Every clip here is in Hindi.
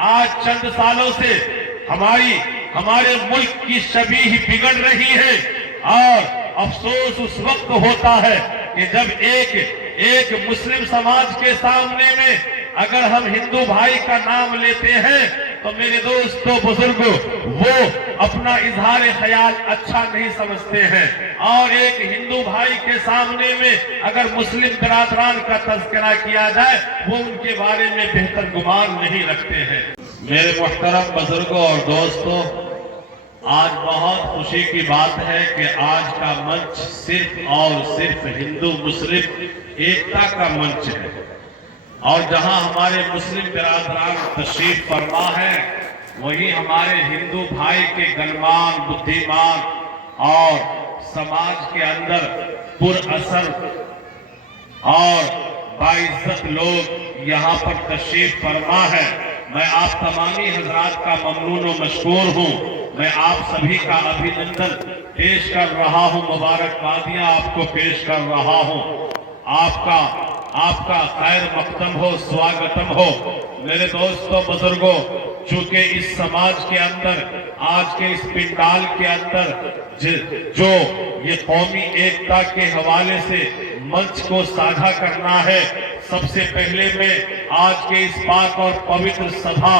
आज चंद सालों से हमारे मुल्क की शबीह बिगड़ रही है और अफसोस उस वक्त होता है कि जब एक मुस्लिम समाज के सामने में अगर हम हिंदू भाई का नाम लेते हैं तो मेरे दोस्तों बुजुर्गों वो अपना इजहार ख्याल अच्छा नहीं समझते हैं और एक हिंदू भाई के सामने में अगर मुस्लिम बिरादरान का तज़किरा किया जाए वो उनके बारे में बेहतर गुमान नहीं रखते हैं। मेरे मुहतरम बुजुर्गों और दोस्तों, आज बहुत खुशी की बात है कि आज का मंच सिर्फ और सिर्फ हिंदू मुस्लिम एकता का मंच है और जहां हमारे मुस्लिम बिरादरान तशरीफ फरमा है वहीं हमारे हिंदू भाई के गणमान, बुद्धिमान और समाज के अंदर पुरअसर और बाइज्जत लोग यहाँ पर तशरीफ फरमा है। मैं आप तमामी हजरात का ममनून व मशकूर हूँ। मैं आप सभी का अभिनंदन पेश कर रहा हूँ, मुबारकबादियाँ आपको पेश कर रहा हूँ। आपका खैर मकदम हो, स्वागतम हो। मेरे दोस्तों बुजुर्गों, चूंकि इस समाज के अंदर, आज के इस पिंडाल के अंदर जो ये कौमी एकता के हवाले से मंच को साझा करना है, सबसे पहले मैं आज के इस पाक और पवित्र सभा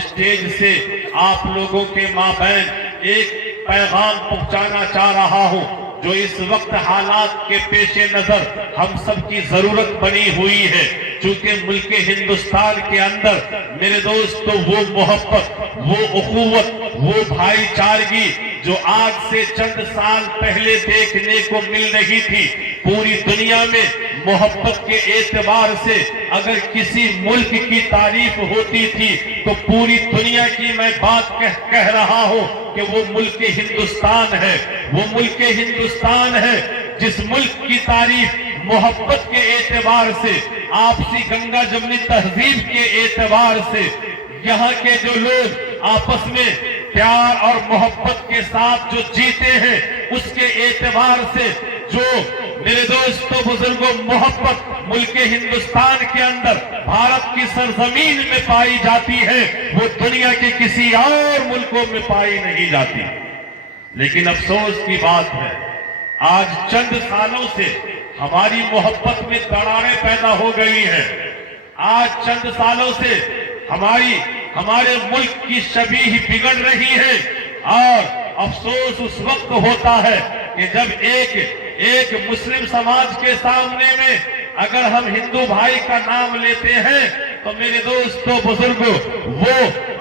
स्टेज से आप लोगों के माबैन एक पैगाम पहुंचाना चाह रहा हूं जो इस वक्त हालात के पेशे नजर हम सब की जरूरत बनी हुई है। चूंकि मुल्क हिंदुस्तान के अंदर मेरे दोस्तों वो मोहब्बत, वो उखुवत, वो भाईचारगी जो आज से चंद साल पहले देखने को मिल रही थी, पूरी दुनिया में मोहब्बत के एतबार से अगर किसी मुल्क की तारीफ होती थी तो पूरी दुनिया की मैं बात कह रहा हूं कि वो मुल्क हिंदुस्तान है। वो मुल्क हिंदुस्तान है जिस मुल्क की तारीफ मोहब्बत के एतबार से, आपसी गंगा जमनी तहजीब के एतबार से, यहाँ के जो लोग आपस में प्यार और मोहब्बत के साथ जो जीते हैं उसके एतबार से, जो मेरे दोस्तों बुजुर्गों मोहब्बत मुल्क हिंदुस्तान के अंदर भारत की सरजमीन में पाई जाती है वो दुनिया के किसी और मुल्कों में पाई नहीं जाती। लेकिन अफसोस की बात है आज चंद सालों से हमारी मोहब्बत में दरारें पैदा हो गई है। आज चंद सालों से हमारे मुल्क की शबीह बिगड़ रही है और अफसोस उस वक्त होता है कि जब एक मुस्लिम समाज के सामने में अगर हम हिंदू भाई का नाम लेते हैं तो मेरे दोस्तों बुजुर्गों वो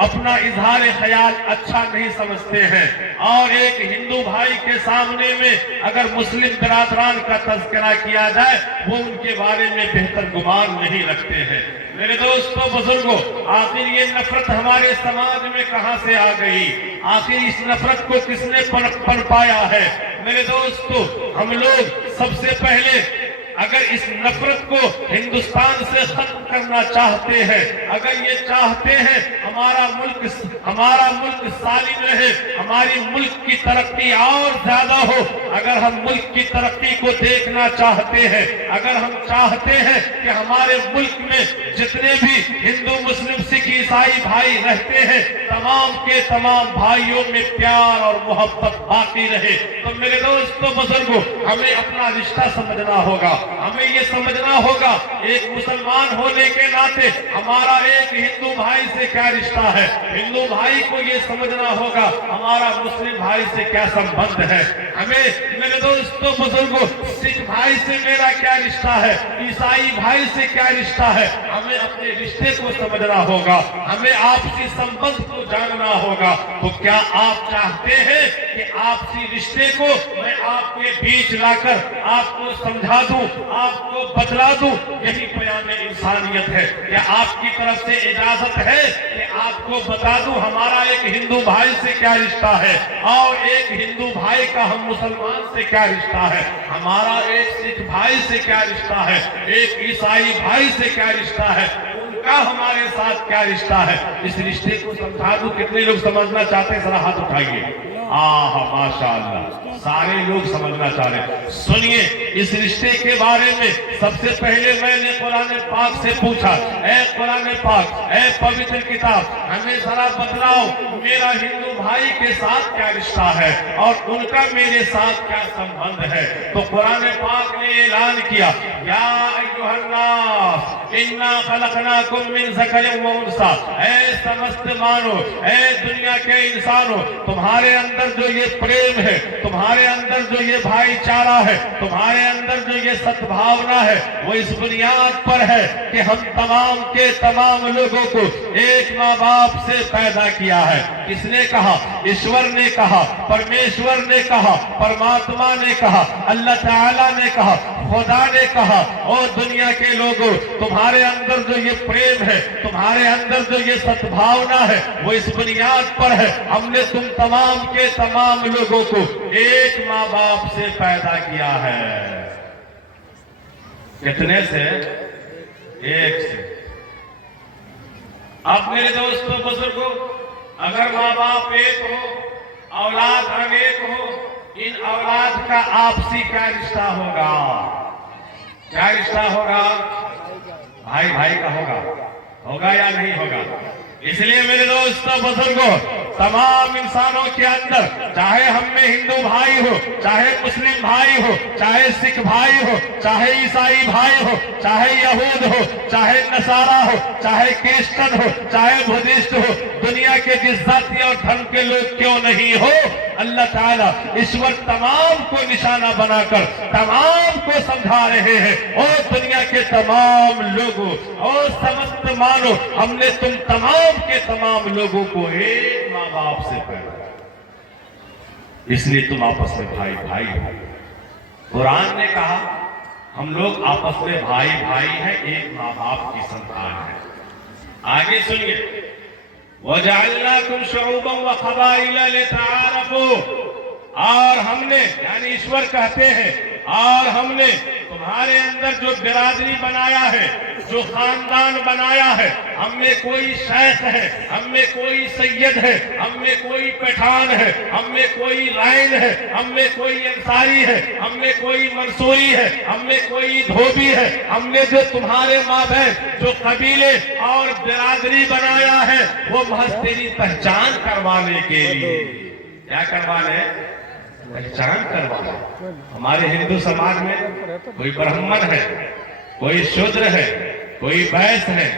अपना इजहार ख्याल अच्छा नहीं समझते हैं और एक हिंदू भाई के सामने में अगर मुस्लिम बिरादरान का तज़किरा किया जाए वो उनके बारे में बेहतर गुमान नहीं रखते हैं। मेरे दोस्तों बुजुर्गों, आखिर ये नफरत हमारे समाज में कहां से आ गई? आखिर इस नफरत को किसने पनपाया है? मेरे दोस्तों, हम लोग सबसे पहले अगर इस नफरत को हिंदुस्तान से खत्म करना चाहते हैं, अगर ये चाहते हैं हमारा मुल्क सालिम रहे, हमारी मुल्क की तरक्की और ज्यादा हो, अगर हम मुल्क की तरक्की को देखना चाहते हैं, अगर हम चाहते हैं कि हमारे मुल्क में जितने भी हिंदू, मुस्लिम, सिख, ईसाई भाई रहते हैं तमाम के तमाम भाइयों में प्यार और मोहब्बत बाकी रहे, तो मेरे दोस्तों बुजुर्गों हमें अपना रिश्ता समझना होगा। हमें ये समझना होगा एक मुसलमान होने के नाते हमारा एक हिंदू भाई से क्या रिश्ता है। हिंदू भाई को ये समझना होगा हमारा मुस्लिम भाई से क्या संबंध है। हमें मेरे दोस्तों बुजुर्गों सिख भाई से मेरा क्या रिश्ता है, ईसाई भाई से क्या रिश्ता है। हमें अपने रिश्ते को समझना होगा, हमें आपसी संबंध को जानना होगा। तो क्या आप चाहते हैं कि आपसी रिश्ते को मैं आपके बीच लाकर आपको समझा दूं, आपको बतला दूं? यही बयान इंसानियत है। क्या आपकी तरफ से इजाजत है कि आपको बता दूं हमारा एक हिंदू भाई से क्या रिश्ता है और एक हिंदू भाई का हम मुसलमान से क्या रिश्ता है, हमारा एक सिख भाई से क्या रिश्ता है, एक ईसाई भाई से क्या रिश्ता है, उनका हमारे साथ क्या रिश्ता है? इस रिश्ते को समझा दूं। कितने लोग समझना चाहते हैं? जरा हाथ उठाइए। माशाअल्लाह, सारे लोग समझना चाह रहे हैं। सुनिए, इस रिश्ते के बारे में सबसे पहले मैंने कुरान पाक से पूछा, ऐ कुरान पाक, ऐ पवित्र किताब, हमें जरा बतलाओ मेरा हिंदू भाई के साथ क्या रिश्ता है और उनका मेरे साथ क्या संबंध है। तो कुरान पाक ने ऐलान किया, या अय्युहन्नास इन्ना खलकनाकुम मिन ज़करिन व उन्सा, ऐ समस्त मानो, ऐ दुनिया के इंसानों, तुम्हारे अंदर जो ये प्रेम है, तुम्हारे अंदर जो ये भाईचारा है, तुम्हारे अंदर जो ये सद्भावना है, वो इस बुनियाद पर है कि हम तमाम के तमाम लोगों को एक माँ बाप से पैदा किया है। किसने कहा? ईश्वर ने कहा, परमेश्वर ने कहा, परमात्मा ने कहा, अल्लाह ताला ने कहा, खुदा ने कहा, और दुनिया के लोगों, तुम्हारे अंदर जो ये प्रेम है, तुम्हारे अंदर जो ये सद्भावना है, वो इस बुनियाद पर है हमने तुम तमाम के तमाम लोगों को एक माँ बाप से पैदा किया है। कितने से? एक से। अब मेरे दोस्तों बुजुर्गों, अगर माँ बाप एक हो, औलाद अनेक हो, इन औलाद का आपसी क्या रिश्ता होगा? क्या रिश्ता होगा? भाई भाई का होगा या नहीं होगा? इसलिए मेरे दोस्तों बुजुर्गों, तमाम इंसानों के अंदर, चाहे हम में हिंदू भाई हो, चाहे मुस्लिम भाई हो, चाहे सिख भाई हो, चाहे ईसाई भाई हो, चाहे यहूद हो, चाहे नसारा हो, चाहे क्रिश्चियन हो, चाहे बुद्धिस्ट हो, दुनिया के जिस जाति और धर्म के लोग क्यों नहीं हो, अल्लाह ताला ईश्वर तमाम को निशाना बनाकर तमाम को समझा रहे हैं। और दुनिया के तमाम लोगों और समस्त मानो, हमने तुम तमाम के तमाम लोगों को एक माँ बाप से पैदा, इसलिए तुम आपस में भाई भाई हो। कुरान ने कहा हम लोग आपस में भाई भाई हैं, एक माँ बाप की संतान है। आगे सुनिए, वजअलनाकुम शुऊबन व क़बाइला लितआरफू, और हमने, यानी ईश्वर कहते हैं, और हमने तुम्हारे अंदर जो बिरादरी बनाया है, जो खानदान बनाया है, हमने कोई शेख है, हमने कोई सैयद है, हमने कोई पठान है, हमने कोई लाइन है, हमने कोई अंसारी है, हमने कोई मंसूरी है, हमने कोई धोबी है, हमने जो तुम्हारे माँ बहन जो कबीले और बिरादरी बनाया है, वो महज तेरी पहचान करवाने के लिए। क्या करवाने? पहचान करवाना। हमारे हिंदू समाज में कोई ब्राह्मण है, कोई शूद्र है, कोई वैश्य है,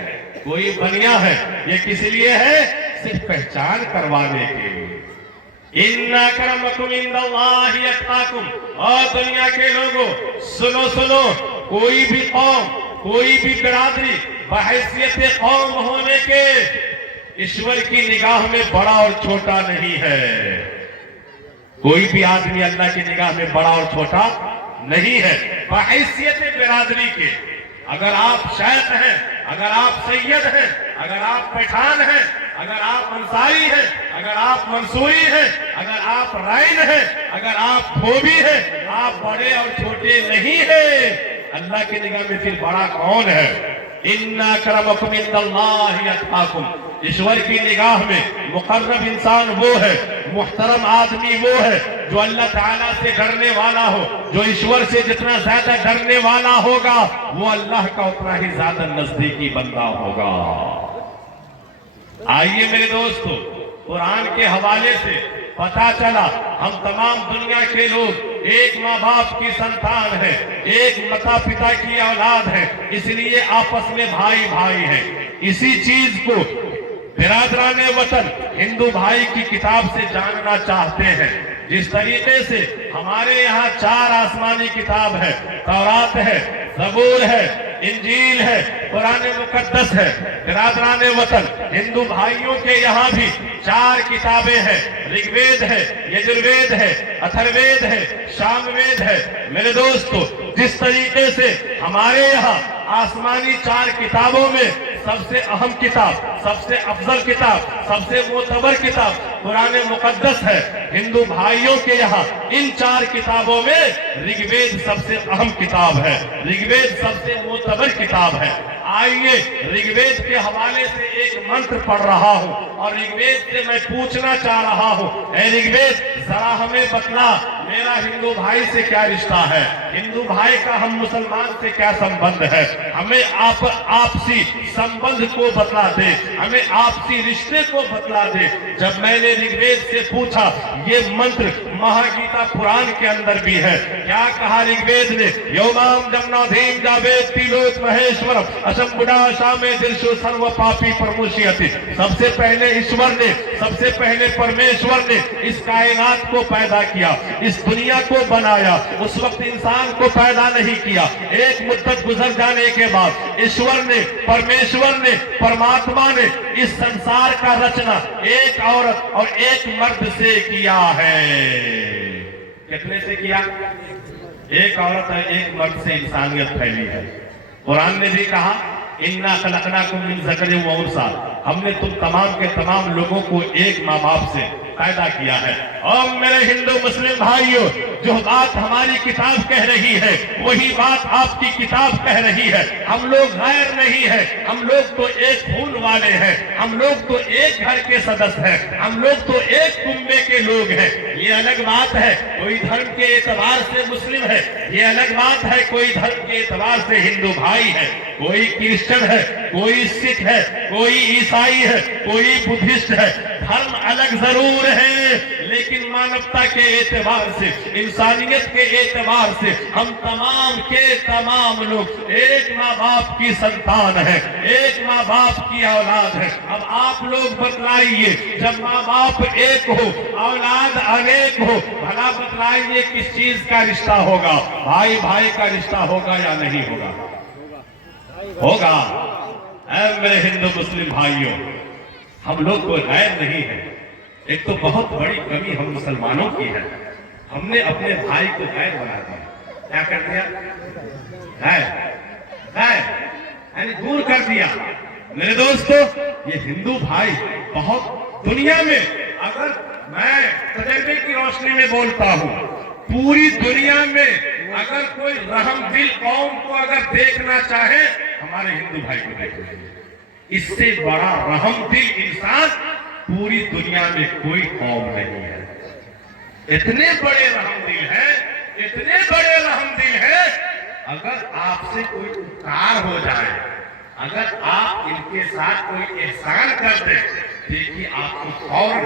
कोई बनिया है, ये किस लिए है? सिर्फ पहचान करवाने के लिए। इन्ना अक्रमकुम इंदल्लाहि अत्काकुम, और दुनिया के लोगों सुनो सुनो, कोई भी कौम, कोई भी बिरादरी बहैसियत कौम होने के ईश्वर की निगाह में बड़ा और छोटा नहीं है। कोई भी आदमी अल्लाह की निगाह में बड़ा और छोटा नहीं है, बहैसियत बिरादरी के। अगर आप शेख हैं, अगर आप सैयद हैं, अगर आप पठान हैं, अगर आप अंसारी हैं, अगर आप मंसूरी हैं, अगर आप राइन हैं, अगर आप धोबी हैं, आप बड़े और छोटे नहीं हैं। अल्लाह की निगाह में फिर बड़ा कौन है? इन्ना अक्रमकुम इंदल्लाहि अत्काकुम, ईश्वर की निगाह में मुकर्रब इंसान वो है, मुहतरम आदमी वो है जो अल्लाह ताला से डरने वाला हो। जो ईश्वर से जितना ज्यादा डरने वाला होगा, वो अल्लाह का उतना ही ज्यादा नजदीकी बंदा होगा। आइए मेरे दोस्तों, कुरान के हवाले से पता चला हम तमाम दुनिया के लोग एक माँ बाप की संतान है, एक माता पिता की औलाद है, इसलिए आपस में भाई भाई है। इसी चीज को बिरादराने वतन हिंदू भाई की किताब से जानना चाहते हैं। जिस तरीके से हमारे यहाँ 4 आसमानी किताब है, तौरात है, ज़बूर है, इंजील है, कुरान मुकद्दस है। बिरादराने वतन हिंदू भाइयों के यहाँ भी 4 किताबें हैं। ऋग्वेद है, यजुर्वेद है, अथर्ववेद है, सामवेद है। मेरे दोस्तों, जिस तरीके से हमारे यहाँ आसमानी 4 किताबों में सबसे अहम किताब, सबसे अफजल किताब, सबसे मोतबर किताब कुरान मुकद्दस है, हिंदू भाइयों के यहाँ इन 4 किताबों में ऋग्वेद सबसे अहम किताब है, ऋग्वेद सबसे मोतबर किताब है। आइए ऋग्वेद के हवाले से एक मंत्र पढ़ रहा हूं और ऋग्वेद से मैं पूछना चाह रहा हूं, ऐ ऋग्वेद जरा हमें बतला मेरा हिंदू भाई से क्या रिश्ता है, हिंदू भाई का हम मुसलमान से क्या संबंध है, हमें आपसी संबंध को बतला दे, हमें आपसी रिश्ते को बतला दे। जब मैंने ऋग्वेद से पूछा, ये मंत्र महागीता पुराण के अंदर भी है। क्या कहा ऋग्वेद ने? योमाम जमनाधीम जावेद तिलोक महेश्वरम असंबुडा शामे दिर्शु सर्व पापी प्रमुष्यति। सबसे पहले ईश्वर ने, सबसे पहले परमेश्वर ने इस कायनात को पैदा किया, इस दुनिया को बनाया। उस वक्त इंसान को पैदा नहीं किया। एक मुद्दत गुजर जाने के बाद ईश्वर ने, परमेश्वर ने, परमात्मा ने इस संसार का रचना एक औरत और एक मर्द से किया है। कितने से किया? एक औरत और एक मर्द से इंसानियत फैली है। कुरान ने भी कहा, इन्ना खलकनाकुम मिन ज़करिन व उन्सा, हमने तुम तमाम के तमाम लोगों को एक माँ बाप से पैदा किया है। और मेरे हिंदू मुस्लिम भाइयों, जो बात हमारी किताब कह रही है वही बात आपकी किताब कह रही है। हम लोग गैर नहीं है, हम लोग तो एक खून वाले हैं, हम लोग तो एक घर के सदस्य हैं, हम लोग तो एक कुंबे के लोग हैं। ये अलग बात है कोई धर्म के एतबार से मुस्लिम है, ये अलग बात है कोई धर्म के एतबार से हिंदू भाई है, कोई क्रिश्चियन है, कोई सिख है, कोई ईसाई है, कोई बुद्धिस्ट है। धर्म अलग जरूर है, लेकिन मानवता के एतबार से, इंसानियत के एतबार से हम तमाम के तमाम लोग एक माँ बाप की संतान है, एक माँ बाप की औलाद है। अब आप लोग बतलाइए, जब माँ बाप एक हो, औलाद अनेक हो, भला बतलाइए किस चीज का रिश्ता होगा? भाई भाई का रिश्ता होगा या नहीं होगा? होगा। मेरे हिंदू मुस्लिम भाइयों, हम लोग कोई गैर नहीं है। एक तो बहुत बड़ी कमी हम मुसलमानों की है, हमने अपने भाई को गैर बना दिया। क्या कर दिया? गैर, गैर यानी दूर कर दिया। मेरे दोस्तों, ये हिंदू भाई बहुत दुनिया में, अगर मैं तजर्बे की रोशनी में बोलता हूँ, पूरी दुनिया में अगर कोई रहम दिल कौम को अगर देखना चाहे, हमारे हिंदू भाई को देखना। इससे बड़ा रहम दिल इंसान पूरी दुनिया में कोई कौम नहीं है। इतने बड़े रहम दिल है, इतने बड़े रहम दिल है, अगर आपसे कोई उपकार हो जाए, अगर आप इनके साथ कोई एहसान कर दें, देखिए आपको फौरन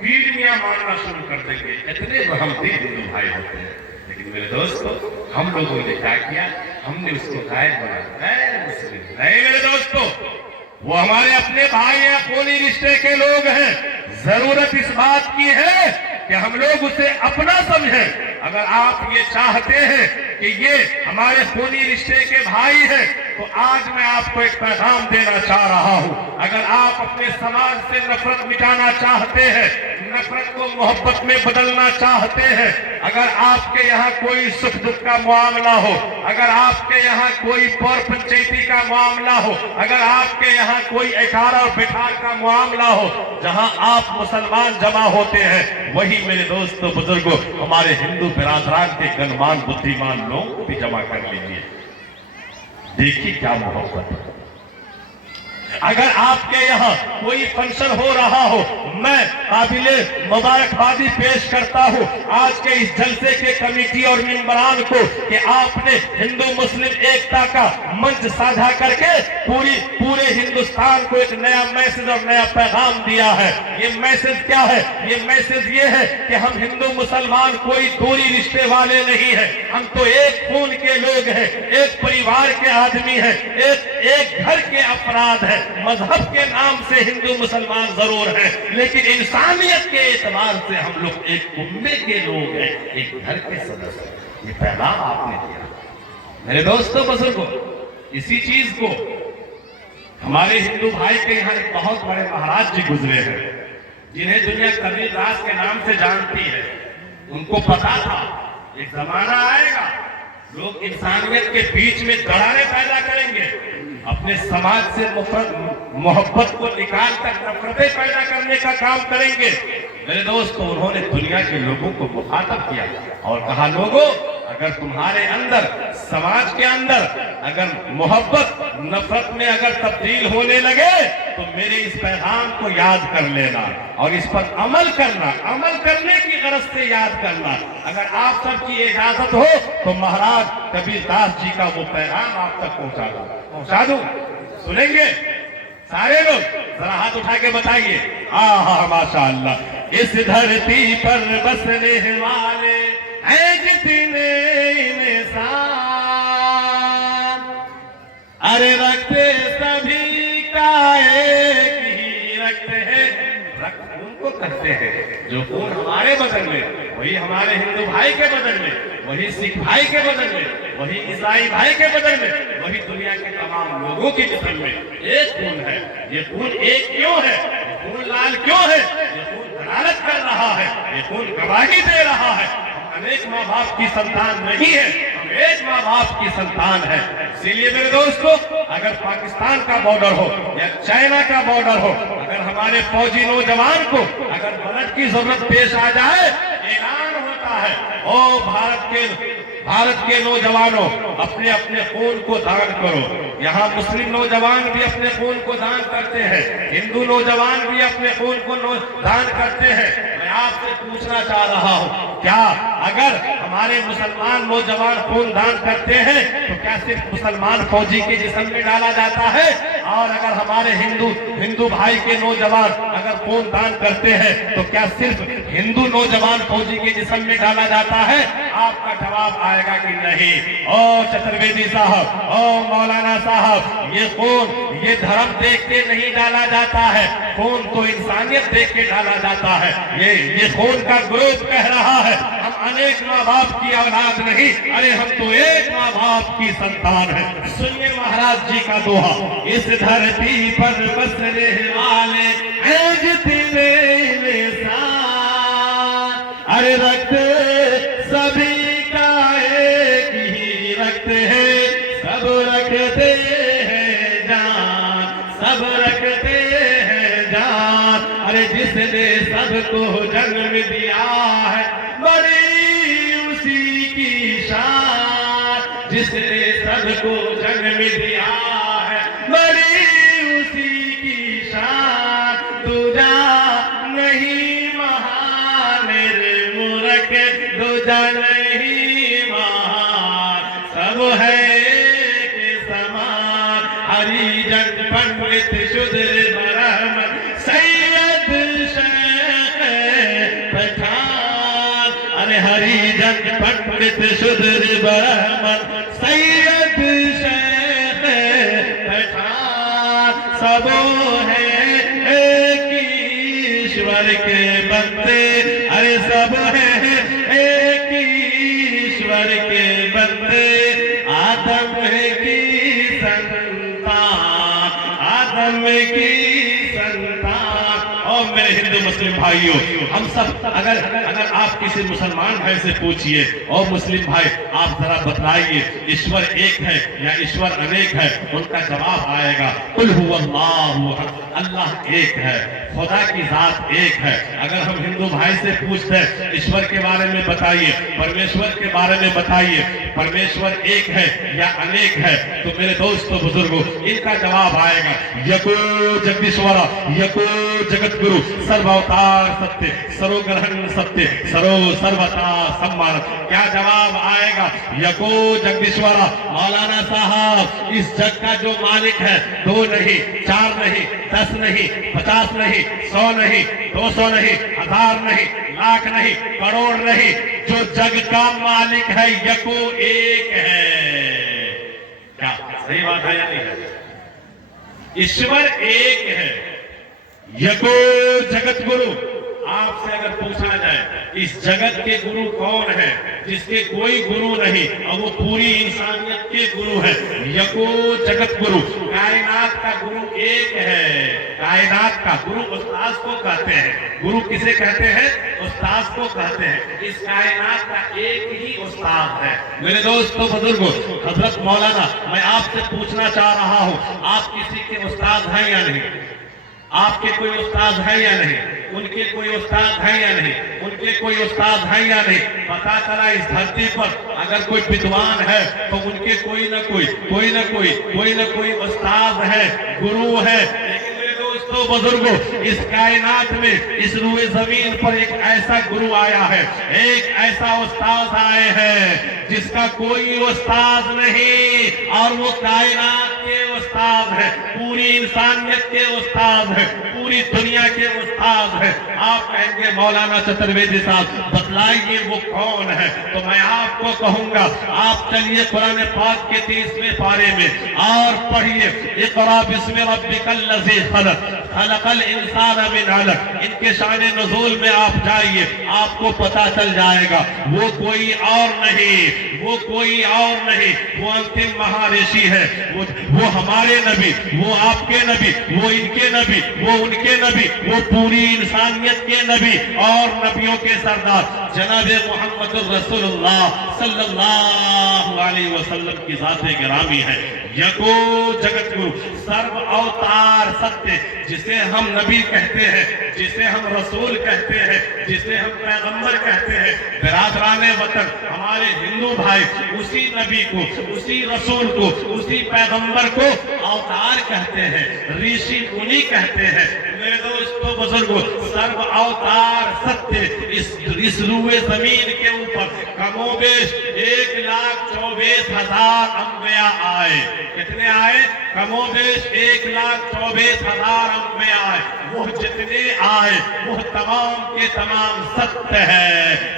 पीढ़ियां मानना शुरू कर देंगे। इतने रहम दिल हिंदू भाई होते हैं। लेकिन मेरे दोस्तों, हम लोगों ने क्या किया? हमने उसको गैर बनाया, गैर मुस्लिम नहीं। मेरे दोस्तों, वो हमारे अपने भाई या खूनी रिश्ते के लोग हैं। जरूरत इस बात की है कि हम लोग उसे अपना समझें। अगर आप ये चाहते हैं कि ये हमारे खूनी रिश्ते के भाई हैं, तो आज मैं आपको एक पैगाम देना चाह रहा हूं। अगर आप अपने समाज से नफरत मिटाना चाहते हैं, नफरत को मोहब्बत में बदलना चाहते हैं, अगर आपके यहाँ कोई सुख दुख का मामला हो, अगर आपके यहाँ कोई पौर पंचायती का मामला हो, अगर आपके यहाँ कोई एकारा और बिठार का मामला हो, जहाँ आप मुसलमान जमा होते हैं, वही मेरे दोस्तों बुजुर्गों हमारे हिंदू बिरादरान के गणमान बुद्धिमान लोग भी जमा कर लीजिए। देखिए क्या मोहब्बत है। अगर आपके यहाँ कोई फंक्शन हो रहा हो, मैं काबिले मुबारकबादी पेश करता हूँ आज के इस जलसे के कमेटी और मेंबरान को कि आपने हिंदू मुस्लिम एकता का मंच साझा करके पूरे हिंदुस्तान को एक नया मैसेज और नया पैगाम दिया है। ये मैसेज क्या है? ये मैसेज ये है कि हम हिंदू मुसलमान कोई दूरी रिश्ते वाले नहीं है, हम तो एक खून के लोग हैं, एक परिवार के आदमी हैं, एक घर के अपराध हैं। मजहब के नाम से हिंदू मुसलमान जरूर हैं, लेकिन इंसानियत के एतबार से हम लोग एक उम्मे के लोग हैं, एक घर के सदस्य। ये पैगाम आपने दिया। मेरे दोस्तों बुजुर्गों, इसी चीज को हमारे हिंदू भाई के यहाँ एक बहुत बड़े महाराज जी गुजरे हैं, जिन्हें दुनिया कबीर दास के नाम से जानती है। उनको पता था एक जमाना आएगा, लोग इंसानियत के बीच में दरारें पैदा करेंगे, अपने समाज से मोहब्बत को निकाल कर नफरतें पैदा करने का काम करेंगे। मेरे दोस्तों, उन्होंने दुनिया के लोगों को मुखातब किया और कहा, लोगों अगर तुम्हारे अंदर, समाज के अंदर अगर मोहब्बत नफरत में अगर तब्दील होने लगे तो मेरे इस पैगाम को याद कर लेना और इस पर अमल करना, अमल करने की गरज से याद करना। अगर आप सबकी इजाजत हो तो महाराज कबीरदास जी का वो पैगाम आप तक पहुंचा दूं। सुनेंगे सारे लोग? जरा हाथ उठा के बताइए। आहा माशाअल्लाह। इस धरती पर बसने वाले हैं जितने इंसान, अरे रखते सभी का एक ही रक्त है। रक्त उनको करते हैं जो खून हमारे बदन में, वही हमारे हिंदू भाई के बदन में, वही सिख भाई के बदन में, वही ईसाई भाई के बदन में, वही दुनिया के तमाम लोगों के जिस्म में एक खून है। ये खून एक क्यों है? ये खून लाल क्यों है? ये खून दलालत कर रहा है, ये खून गवाही दे रहा है। हम अनेक माँ बाप की संतान नहीं है, हम एक माँ बाप की संतान है। इसीलिए मेरे दोस्तों, अगर पाकिस्तान का बॉर्डर हो या चाइना का बॉर्डर हो, अगर हमारे फौजी नौजवान को अगर मदद की जरूरत पेश आ जाए, ऐलान होता है, ओ भारत के नौजवानों, अपने अपने खून को दान करो। यहाँ मुस्लिम नौजवान भी अपने खून को दान करते हैं, हिंदू नौजवान भी अपने खून को दान करते हैं। मैं आपसे पूछना चाह रहा हूँ, क्या अगर हमारे मुसलमान नौजवान खून दान करते हैं तो क्या सिर्फ मुसलमान फौजी के जिस्म में डाला जाता है? और अगर हमारे हिंदू भाई के नौजवान अगर खून दान करते हैं तो क्या सिर्फ हिंदू नौजवान फौजी के जिस्म में डाला जाता है? आपका जवाब आएगा कि नहीं। ओ चतुर्वेदी साहब, ओ मौलाना साहब, ये खून ये धर्म देख के नहीं डाला जाता है, खून तो इंसानियत देख के डाला जाता है। ये खून का ग्रुप कह रहा है, हम अनेक माँ बाप की औलाद नहीं, अरे हम तो एक माँ बाप की संतान है। सुनिए महाराज जी का दोहा। इस धरती पर बसने वाले हैं जितने इंसान, अरे रक्त सभी का एक ही रक्त है, सब रखते हैं जान, सब रखते हैं जान। अरे जिसने सबको जन्म दिया है, बड़ी उसी की शान। जिसने सबको जन्म दिया है, बड़ी उसी की शान। दूजा नहीं महान रे मूर्ख, दूजा नहीं महान, सब है एक समान। हरिजन पंडित शूद्र ब्राह्मण सैयद शेख पठान, अरे हरिजन पंडित शूद्र ब्राह्मण सैयद शेख पठान, सब है एक ईश्वर के बंदे। अरे सब है एक ईश्वर के बंदे, आदम की संतान, आदम की संतान। और मेरे हिंदू मुस्लिम भाइयों, हम सब अगर आप किसी मुसलमान भाई से पूछिए, और मुस्लिम भाई आप जरा बतलाइए ईश्वर एक है या ईश्वर अनेक है, उनका जवाब आएगा कुल हुवल्लाहु अहद, अल्लाह एक है, खुदा की जात एक है। अगर हम हिंदू भाई से पूछते हैं ईश्वर के बारे में बताइए, परमेश्वर के बारे में बताइए, परमेश्वर एक है या अनेक है, तो मेरे दोस्तों बुजुर्गों, इनका जवाब आएगा यको जगदीश्वर, यको जगत गुरु, सर्वावतार सत्य, सर्वग्रहण सत्य, सर्वता सम्मान। क्या जवाब आएगा? यको जगदीश्वर। मौलाना साहब, इस जग का जो मालिक है, 2 नहीं, 4 नहीं, 10 नहीं, 50 नहीं, 100 नहीं, 200 नहीं, 1000 नहीं, लाख नहीं, करोड़ नहीं, जो जग का मालिक है यको एक है। क्या सही बात है या नहीं? ईश्वर एक है, यको जगत गुरु। आपसे अगर पूछा जाए इस जगत के गुरु कौन है, जिसके कोई गुरु नहीं और वो पूरी इंसानियत के गुरु है, यको जगत गुरु। कायनात का गुरु एक है, कायनात का गुरु उस्ताद को कहते हैं। गुरु किसे कहते हैं? उस्ताद को कहते हैं। इस कायनात का एक ही उस्ताद है। मेरे दोस्तों बुजुर्गों, हजरत मौलाना, मैं आपसे पूछना चाह रहा हूं, आप किसी के उस्ताद हैं या नहीं? आपके कोई उस्ताद है या नहीं? उनके कोई उस्ताद हैं या नहीं, उनके कोई उस्ताद हैं या नहीं। पता चला इस धरती पर अगर कोई विद्वान है तो उनके कोई न कोई उस्ताद है, गुरु है। लेकिन मेरे दोस्तों बुजुर्गों, इस कायनात में, इस रूए जमीन पर एक ऐसा गुरु आया है, एक ऐसा उस्ताद आए हैं जिसका कोई उस्ताद नहीं, और वो कायनात के उस्ताद है, पूरी इंसानियत के उस्ताद है, पूरी दुनिया के उस्ताद है। आप कहेंगे मौलाना चतुर्वेदी साहब बतलाइए वो कौन है, तो मैं आपको कहूंगा, आप चलिए कुरान पाक के 30वें पारे में और पढ़िए, इक़रा बिस्मि रब्बिकल लज़ी खलक़ खलक़ल इंसान मिन अलक़। इनके शान नुज़ूल में आप जाइए, आपको पता चल जाएगा वो कोई और नहीं, वो कोई और नहीं, वो अंतिम महाऋषि है, वो हमारे नबी, वो आपके नबी, वो इनके नबी, वो उनके नबी, वो पूरी इंसानियत के नबी और नबियों के सरदार जनाब मोहम्मद रसूलुल्लाह सल्लल्लाहु अलैहि वसल्लम की ज़ात-ए गिरामी है। यको जगत गुरु, सर्व अवतार सत्य, जिसे हम नबी कहते हैं, जिसे हम रसूल कहते हैं, जिसे हम पैगंबर कहते हैं। बिरादराने वतन, हमारे हिंदू भाई उसी नबी को, उसी रसूल को, उसी पैगंबर को अवतार कहते हैं, ऋषि मुनि कहते हैं। मेरे दोस्तों बुजुर्गों, सर्व अवतार सत्य इस रूए जमीन के ऊपर कमोबेश 1,24,000 अंबिया आए। कितने आए? कमोबेश 1,24,000 अंबिया आए। वो जितने आए वो तमाम के तमाम सत्य है,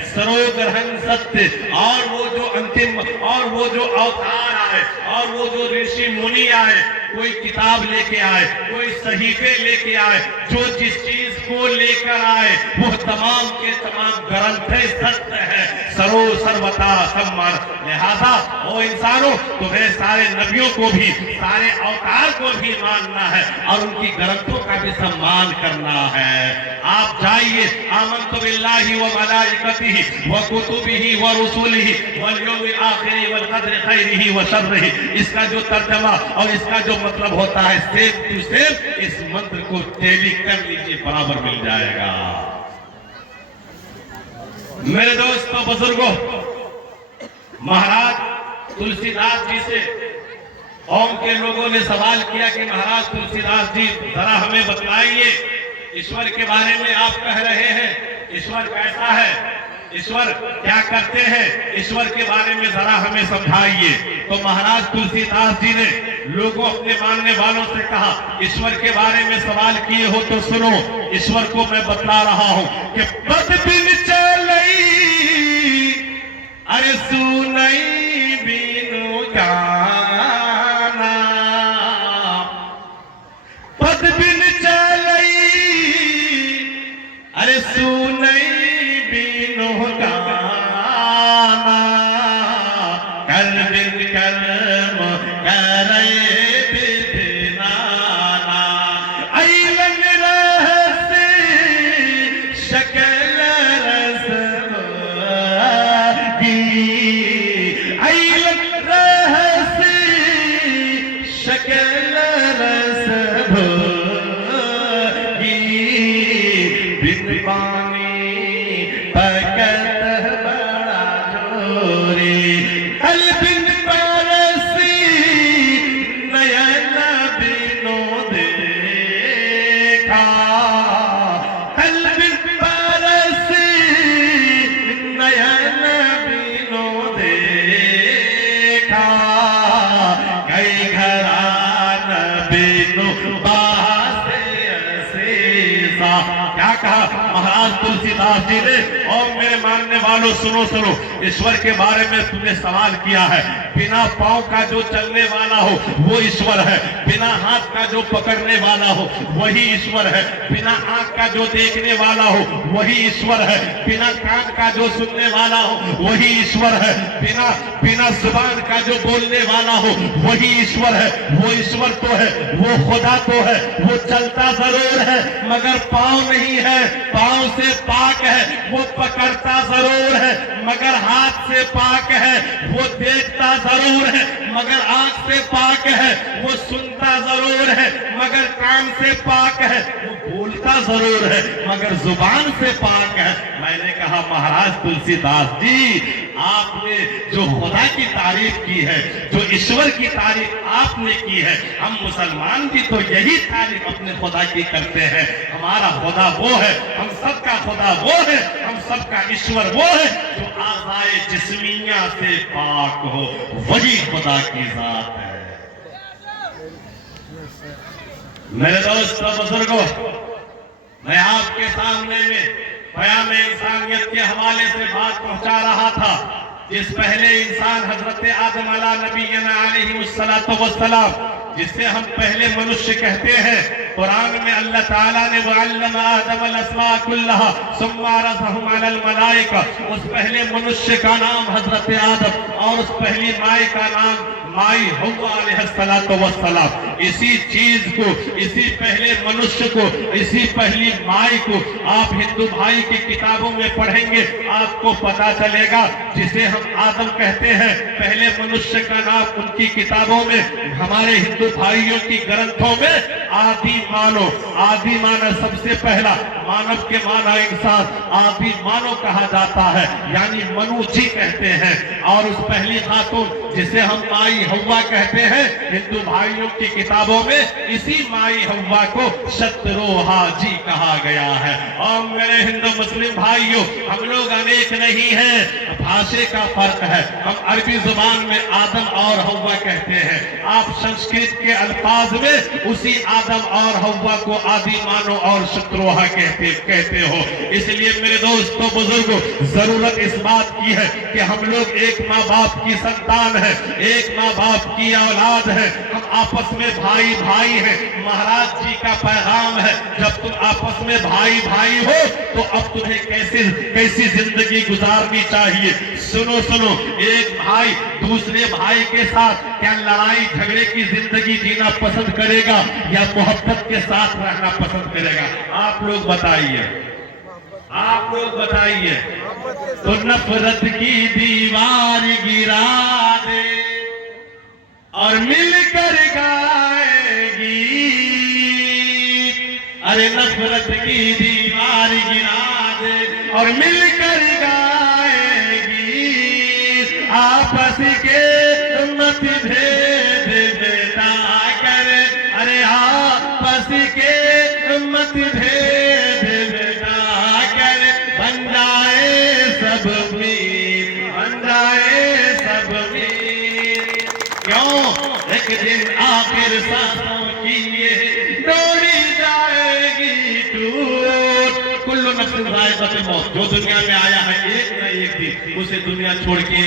सरोग्रहण सत्य। और वो जो अंतिम, और वो जो अवतार आए, और वो जो ऋषि मुनि आए, कोई किताब लेके आए, कोई सहीफे लेके आए, जो जिस चीज को लेकर आए वो तमाम के तमाम ग्रंथ सत्य है, सर्वथा सम्मान। लिहाजा ओ इंसानों, तुम्हें सारे नबियों को भी, सारे अवतार को भी मानना है और उनकी ग्रंथों का भी सम्मान करना है। आप जाइए, आमन्तु बिल्लाहि व मलाइकतिहि व कुतुबिहि व रुसुलिहि वल यौमिल आखिर वल क़द्रि खैरिहि व शर्रिहि, इसका जो तर्जमा और इसका जो मतलब होता है सेम टू सेम, इस मंत्र को टैली कर लीजिए, बराबर मिल जाएगा। मेरे दोस्तों बुजुर्गों, महाराज तुलसीदास जी से कौम के लोगों ने सवाल किया कि महाराज तुलसीदास जी जरा हमें बतलाइए, ईश्वर के बारे में आप कह रहे हैं, ईश्वर कैसा है, ईश्वर क्या करते हैं, ईश्वर के बारे में जरा हमें समझाइए। तो महाराज तुलसीदास जी ने लोगों, अपने मानने वालों से कहा, ईश्वर के बारे में सवाल किए हो तो सुनो, ईश्वर को मैं बतला रहा हूं कि पद बिन चलई अरे सुनई बिनु गाना, पद बिन चलई अरे सुनई बिनु गाना, कर बिन कर्म करे विधिनाना, अइलन रहस्य शकल रस भोगी, अइलन रहस्य शकल रस भोगी, बिन पानी पकत बड़ा जोरी, अल बिन परसी नयन बिनो देखा, अल बिन परसी नयन बिनो देखा, कई घरान बिनु बासे असीसा। क्या कहा महाराज तुलसीदास जी ने? और मेरे मानने वालों सुनो सुनो, ईश्वर के बारे में तुमने सवाल किया है। बिना पांव का जो चलने वाला हो वो ईश्वर है, बिना हाथ का जो पकड़ने वाला हो वही ईश्वर है, बिना आंख का जो देखने वाला हो वही ईश्वर है, बिना कान का जो सुनने वाला हो वही ईश्वर है, बिना जुबान का जो बोलने वाला हो वही ईश्वर है। वो ईश्वर तो है, वो खुदा तो है, वो चलता जरूर है मगर पांव नहीं है, पांव से पाक है, वो पकड़ता जरूर है मगर हाथ से पाक है, वो देखता जरूर है मगर आंख से पाक है, वो सुनता जरूर है मगर कान से पाक है, वो बोलता जरूर है मगर जुबान से पाक है। मैंने कहा महाराज तुलसीदास जी, आपने जो खुदा की तारीफ की है, जो ईश्वर की तारीफ आपने की है, हम मुसलमान भी तो यही तारीफ अपने खुदा की करते हैं। हमारा खुदा वो है, हम सबका खुदा वो है, हम सबका ईश्वर वो है जो आज़ाए जिस्मिया से पाक हो, वही खुदा की जात है। मेरे दोस्तों बुजुर्गों, मैं आपके सामने में बयान इंसानियत के हवाले से बात पहुंचा रहा था। जिस पहले इंसान हजरत आदम अला नबीना अलैहिस्सलातु वस्सलाम, जिसे हम पहले मनुष्य कहते हैं, कुरान में अल्लाह ताला ने वअल्लमा आदम अल अस्मा कुल्लहा सुम्मा अरज़हum अलल मलाइका, उस पहले मनुष्य का नाम हजरत आदम और उस पहली माई का नाम माई हव्वा अलैहिस्सलातु वस्सलाम। इसी चीज को, इसी पहले मनुष्य को, इसी पहली माई को आप हिंदू भाई की किताबों में पढ़ेंगे, आपको पता चलेगा। जिसे हम आदम कहते हैं, पहले मनुष्य का नाम उनकी किताबों में, हमारे हिंदू भाइयों की ग्रंथों में आदि मानव, आदि मानव सबसे पहला, मानव के माना इंसान, आदि मानव कहा जाता है, यानी मनु जी कहते हैं। और उस पहली खातून जिसे हम माई हव्वा कहते हैं, हिंदू भाइयों की किताबों में इसी माई हव्वा को शत्रुहा जी कहा गया है। और मेरे हिंदू मुस्लिम भाइयों, हम लोग अनेक नहीं हैं, भाषा का फर्क है। हम अरबी जुबान में आदम और हव्वा कहते हैं, आप संस्कृत के अल्फाज में उसी आदम और हव्वा को आदि मानो और शत्रुहा कहते हो। इसलिए मेरे दोस्तों बुजुर्गों, जरूरत इस बात की है कि हम लोग एक माँ बाप की संतान है, एक माँ बाप की औलाद है, हम आपस में भाई भाई हैं। महाराज जी का पैगाम है, जब तुम आपस में भाई भाई हो तो अब तुम्हें कैसी जिंदगी गुजारनी चाहिए। सुनो सुनो, एक भाई दूसरे भाई के साथ क्या लड़ाई झगड़े की जिंदगी जीना पसंद करेगा या मोहब्बत के साथ रहना पसंद करेगा? आप लोग बताइए, आप लोग बताइए। तो नफरत की दीवार गिरा दे और मिलकर गाएगी, अरे नफरत की दीवार गिरा दे और मिलकर गाएगी, आपस के मतभेद बेटा कर, अरे आपस के मतभेद बेटा कर, बन जाए सब मीर, बन जाए सब मीर। क्यों? एक दिन आखिर सांसों की ये डोरी जाएगी टूट। कुल्लू नफ्सिन ज़ाइक़तुल मौत, जो दुनिया में आया है एक न एक दिन उसे दुनिया छोड़ के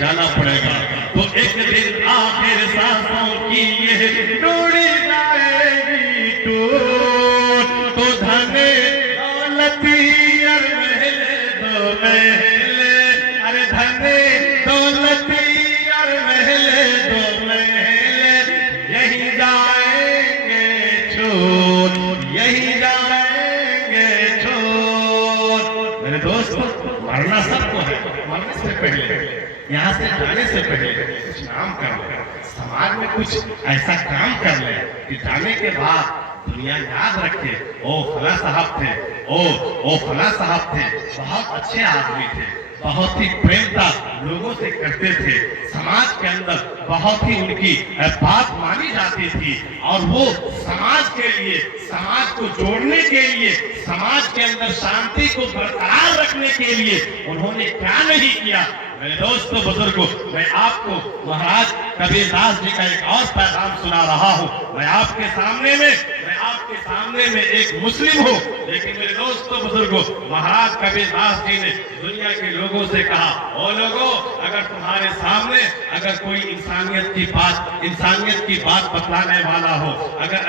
जाना पड़ेगा। तो एक दिन आखिर सांसों की ये डोरी जाएगी टूट। तो धने दौलती और महले दो महले, अरे धने दौलती और महले दो महले, यही जाएंगे छोड़, यही जाएंगे छोड़। मेरे दोस्तों, मरना सबको है, मरने से पहले, यहाँ से जाने से पहले कुछ काम कर ले, समाज में कुछ ऐसा काम कर ले कि जाने के बाद दुनिया याद रखे, ओ फला साहब थे, ओ फला साहब थे, बहुत अच्छे आदमी थे, बहुत ही प्रेमता लोगों से करते थे, समाज के अंदर बहुत ही उनकी बात मानी जाती थी। और वो समाज के लिए, समाज को जोड़ने के लिए, समाज के अंदर शांति को बरकरार रखने के लिए उन्होंने क्या नहीं किया। मेरे दोस्तों बुजुर्गों, मैं आपको महाराज कबीरदास जी का एक और पैगाम सुना रहा हूँ। मैं आपके सामने में एक मुस्लिम हूँ, लेकिन मेरे दोस्तों बुजुर्गों, महाराज कबीरदास जी ने दुनिया के लोगों से कहा, ओ लोगों, अगर तुम्हारे सामने अगर कोई इंसानियत की बात बतलाने वाला हो, अगर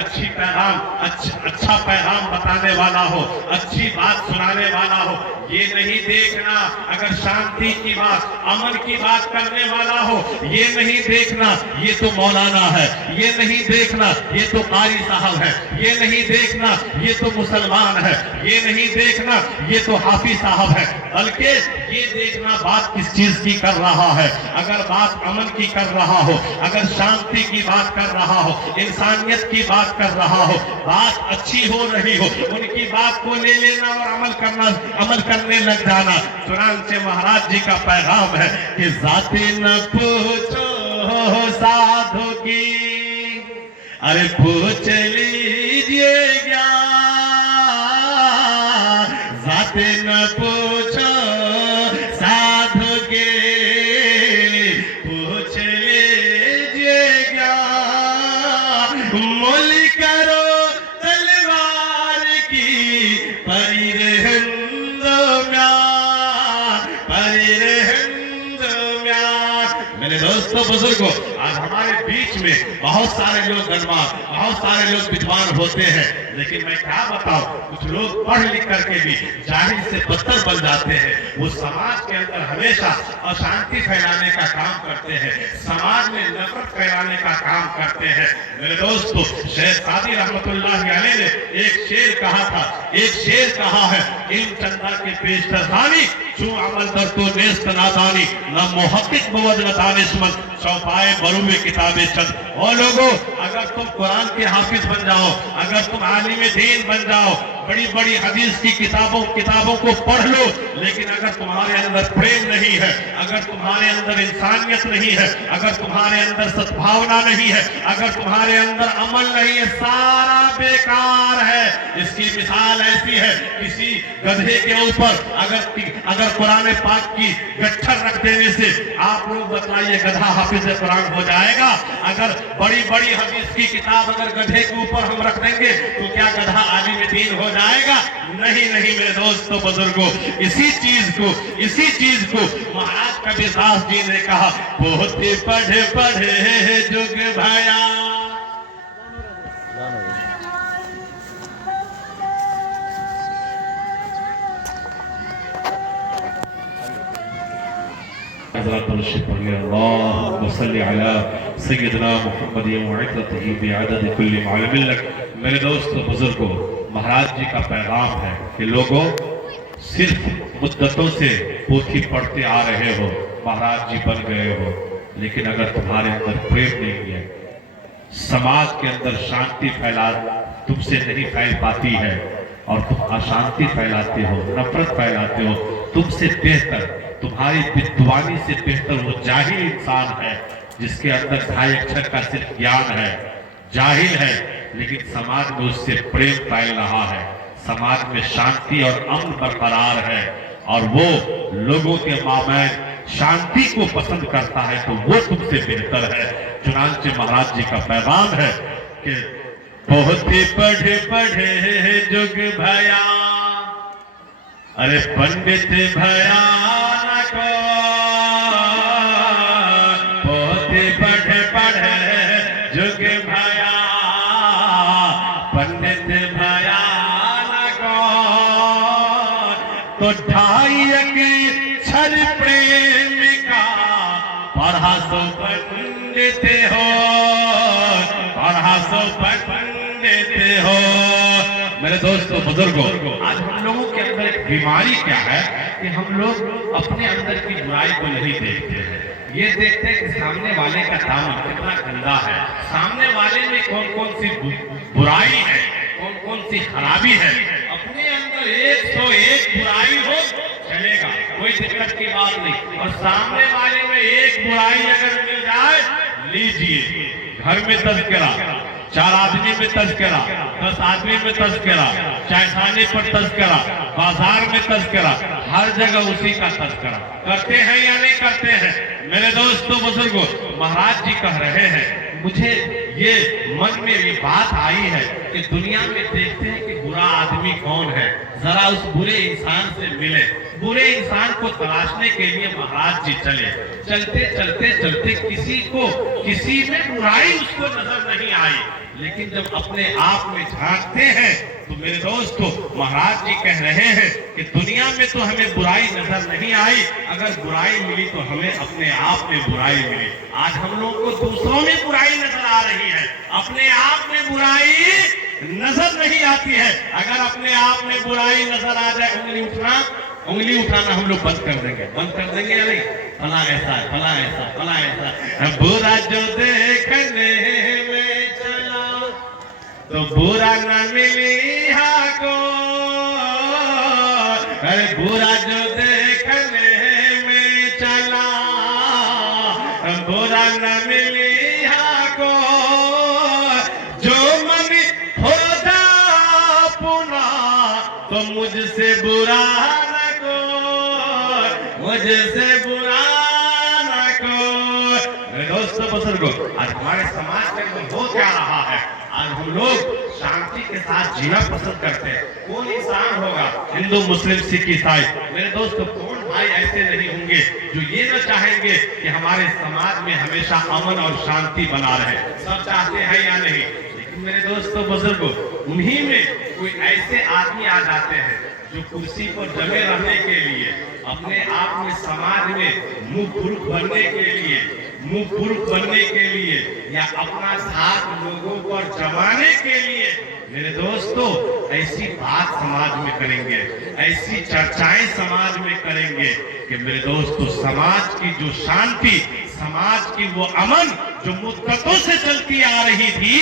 अच्छा पैगाम बताने वाला हो, अच्छी बात सुनाने वाला हो, ये नहीं देखना अगर शांति की बात, अमन की बात करने वाला हो, ये नहीं देखना ये तो मौलाना है, ये नहीं देखना ये तो कारी साहब है, ये नहीं देखना ये तो मुसलमान है, है, ये नहीं देखना ये तो हाफिज साहब है, बल्कि ये देखना बात किस चीज की कर रहा है। अगर बात अमन की कर रहा हो, अगर शांति की बात कर रहा हो, इंसानियत की बात कर रहा हो, बात अच्छी हो रही हो, उनकी बात को ले लेना और अमल करने लग जाना। चुनांचे महाराज जी का पैगाम है कि जाते न पूछो साधु की, अरे पूछ लीजिए ज्ञान, जाते न पूछो साधु के, पूछ लीजिए ज्ञान, मोल करो तलवार की परी हिंदो म्यान, परी हिंदो म्यान। मेरे दोस्तों बुजुर्गों, आज हमारे बीच में बहुत सारे लोग गणमान्य, बहुत सारे लोग विद्वान होते हैं, लेकिन मैं क्या बताऊं, कुछ लोग पढ़ लिख करके भी जाहिल से बदतर बन जाते हैं। वो समाज के अंदर हमेशा अशांति फैलाने का काम करते हैं, समाज में नफरत फैलाने का काम करते हैं। मेरे दोस्तों, शेख सादी रहमतुल्लाह अलैह ने एक शेर कहा था, एक शेर कहा है, इल्म चंदा के पेशतरखानी चू अमल दर तो नेस्त नादानी, न मुहक्किक बवद न दानिशमंद, चौपाए बरूए किताबे चंद। और लोगों, अगर तुम कुरान के हाफिज बन जाओ, अगर तुम आलिम दीन बन जाओ, बड़ी बड़ी हदीस की किताबों को पढ़ लो, लेकिन अगर तुम्हारे अंदर प्रेम नहीं है, अगर तुम्हारे अंदर इंसानियत नहीं है, अगर तुम्हारे अंदर सद्भावना नहीं है, अगर तुम्हारे अंदर अमल नहीं है, सारा बेकार है। इसकी मिसाल ऐसी है, किसी गधे के ऊपर अगर कुरान पाक की गट्ठर रख देने से आप लोग बताइए गधा हाफिज कुरान हो जाएगा? अगर बड़ी बड़ी हदीस की किताब अगर गधे के ऊपर हम रख देंगे तो क्या गधा आलिम दीन हो जाएगा? नहीं नहीं मेरे दोस्तों बुजुर्गों, इसी चीज को महाराज कबीरदास जी ने कहा, बहुत पढ़े पढ़े जुग भाया। मेरे दोस्तों बुजुर्गों, महाराज जी का पैगाम है कि लोगों, सिर्फ मुद्दतों से पोथी पढ़ते आ रहे हो, महाराज जी बन गए हो, लेकिन अगर तुम्हारे अंदर प्रेम नहीं है, समाज के अंदर शांति तुमसे नहीं फैल पाती है और तुम अशांति फैलाते हो, नफरत फैलाते हो, तुमसे बेहतर, तुम्हारी विद्वानी से बेहतर वो जाहिल इंसान है जिसके अंदर ढाई अक्षर का सिर्फ ज्ञान है, जाहिल है, लेकिन समाज में उससे प्रेम फैल रहा है, समाज में शांति और अमन बरकरार है, और वो लोगों के मामले शांति को पसंद करता है, तो वो तुमसे बेहतर है। चुनांचे महाराज जी का पैगाम है कि बहुत ही पढ़े पढ़े जुग भया, अरे पंडित भया न को, बहुत ही पढ़े पढ़े जुग भया, पंडित भया न को, तो ढाई अक्षर प्रेम का पढ़ा सो पंडित हो, पढ़ा सो पंडित हो। मेरे दोस्तों बुजुर्गों, आज हम लोगों के अंदर एक बीमारी क्या है कि हम लोग अपने अंदर की बुराई को नहीं देखते हैं, ये देखते हैं कि सामने वाले का दामन कितना गंदा है, सामने वाले में कौन कौन सी बुराई है, कौन कौन सी खराबी है। अपने अंदर 101 बुराई हो चलेगा, कोई दिक्कत की बात नहीं, और सामने वाले में एक बुराई अगर मिल जाए, लीजिए, घर में तज़किरा, 4 आदमी में तज़किरा, 10 आदमी में तज़किरा, चायखाने पर तज़किरा, बाजार में तज़किरा, हर जगह उसी का तज़किरा करते हैं या नहीं करते हैं? मेरे दोस्तों बुजुर्गों, महाराज जी कह रहे हैं, मुझे ये मन में ये बात आई है कि दुनिया में देखते हैं कि बुरा आदमी कौन है, जरा उस बुरे इंसान से मिले। बुरे इंसान को तलाशने के लिए महाराज जी चले, चलते चलते चलते किसी में बुराई उसको नजर नहीं आई, लेकिन जब अपने आप में झांकते हैं तो मेरे दोस्तों महाराज जी कह रहे हैं कि दुनिया में तो हमें बुराई नजर नहीं आई, अगर बुराई मिली तो हमें अपने आप में बुराई मिली। आज हम लोग को दूसरों में बुराई नजर आ रही है, अपने आप में बुराई नजर नहीं आती है। अगर अपने आप में बुराई नजर आ जाए, उंगली उठाना हम लोग बंद कर देंगे या नहीं? फला ऐसा है, फला ऐसा, फला ऐसा। बुरा जो देखने में चला तो बुरा न मिली को, अरे बुरा जो देखने में चला बुरा न मिली को, जो मन हो जा पुना तो मुझसे बुरा न को, मुझसे बुरा न को। दोस्तों बुजुर्गों, आज हमारे समाज के अंदर हो क्या रहा है? आज हम लोग शांति के साथ जीना पसंद करते हैं। कौन इंसान होगा, हिंदू मुस्लिम सिख ईसाई, मेरे दोस्तों कौन भाई ऐसे नहीं होंगे जो ये न चाहेंगे कि हमारे समाज में हमेशा अमन और शांति बना रहे? सब चाहते हैं या नहीं? लेकिन मेरे दोस्तों बुजुर्गों, उन्हीं में कोई ऐसे आदमी आ जाते हैं जो कुर्सी पर जमे रहने के लिए, अपने आप में समाज में मुंह पुरुष बनने के लिए या अपना साथ लोगों पर जमाने के लिए, मेरे दोस्तों ऐसी बात समाज में करेंगे, ऐसी चर्चाएं समाज में करेंगे कि मेरे दोस्तों समाज की जो शांति, समाज की वो अमन जो मुद्दतों से चलती आ रही थी,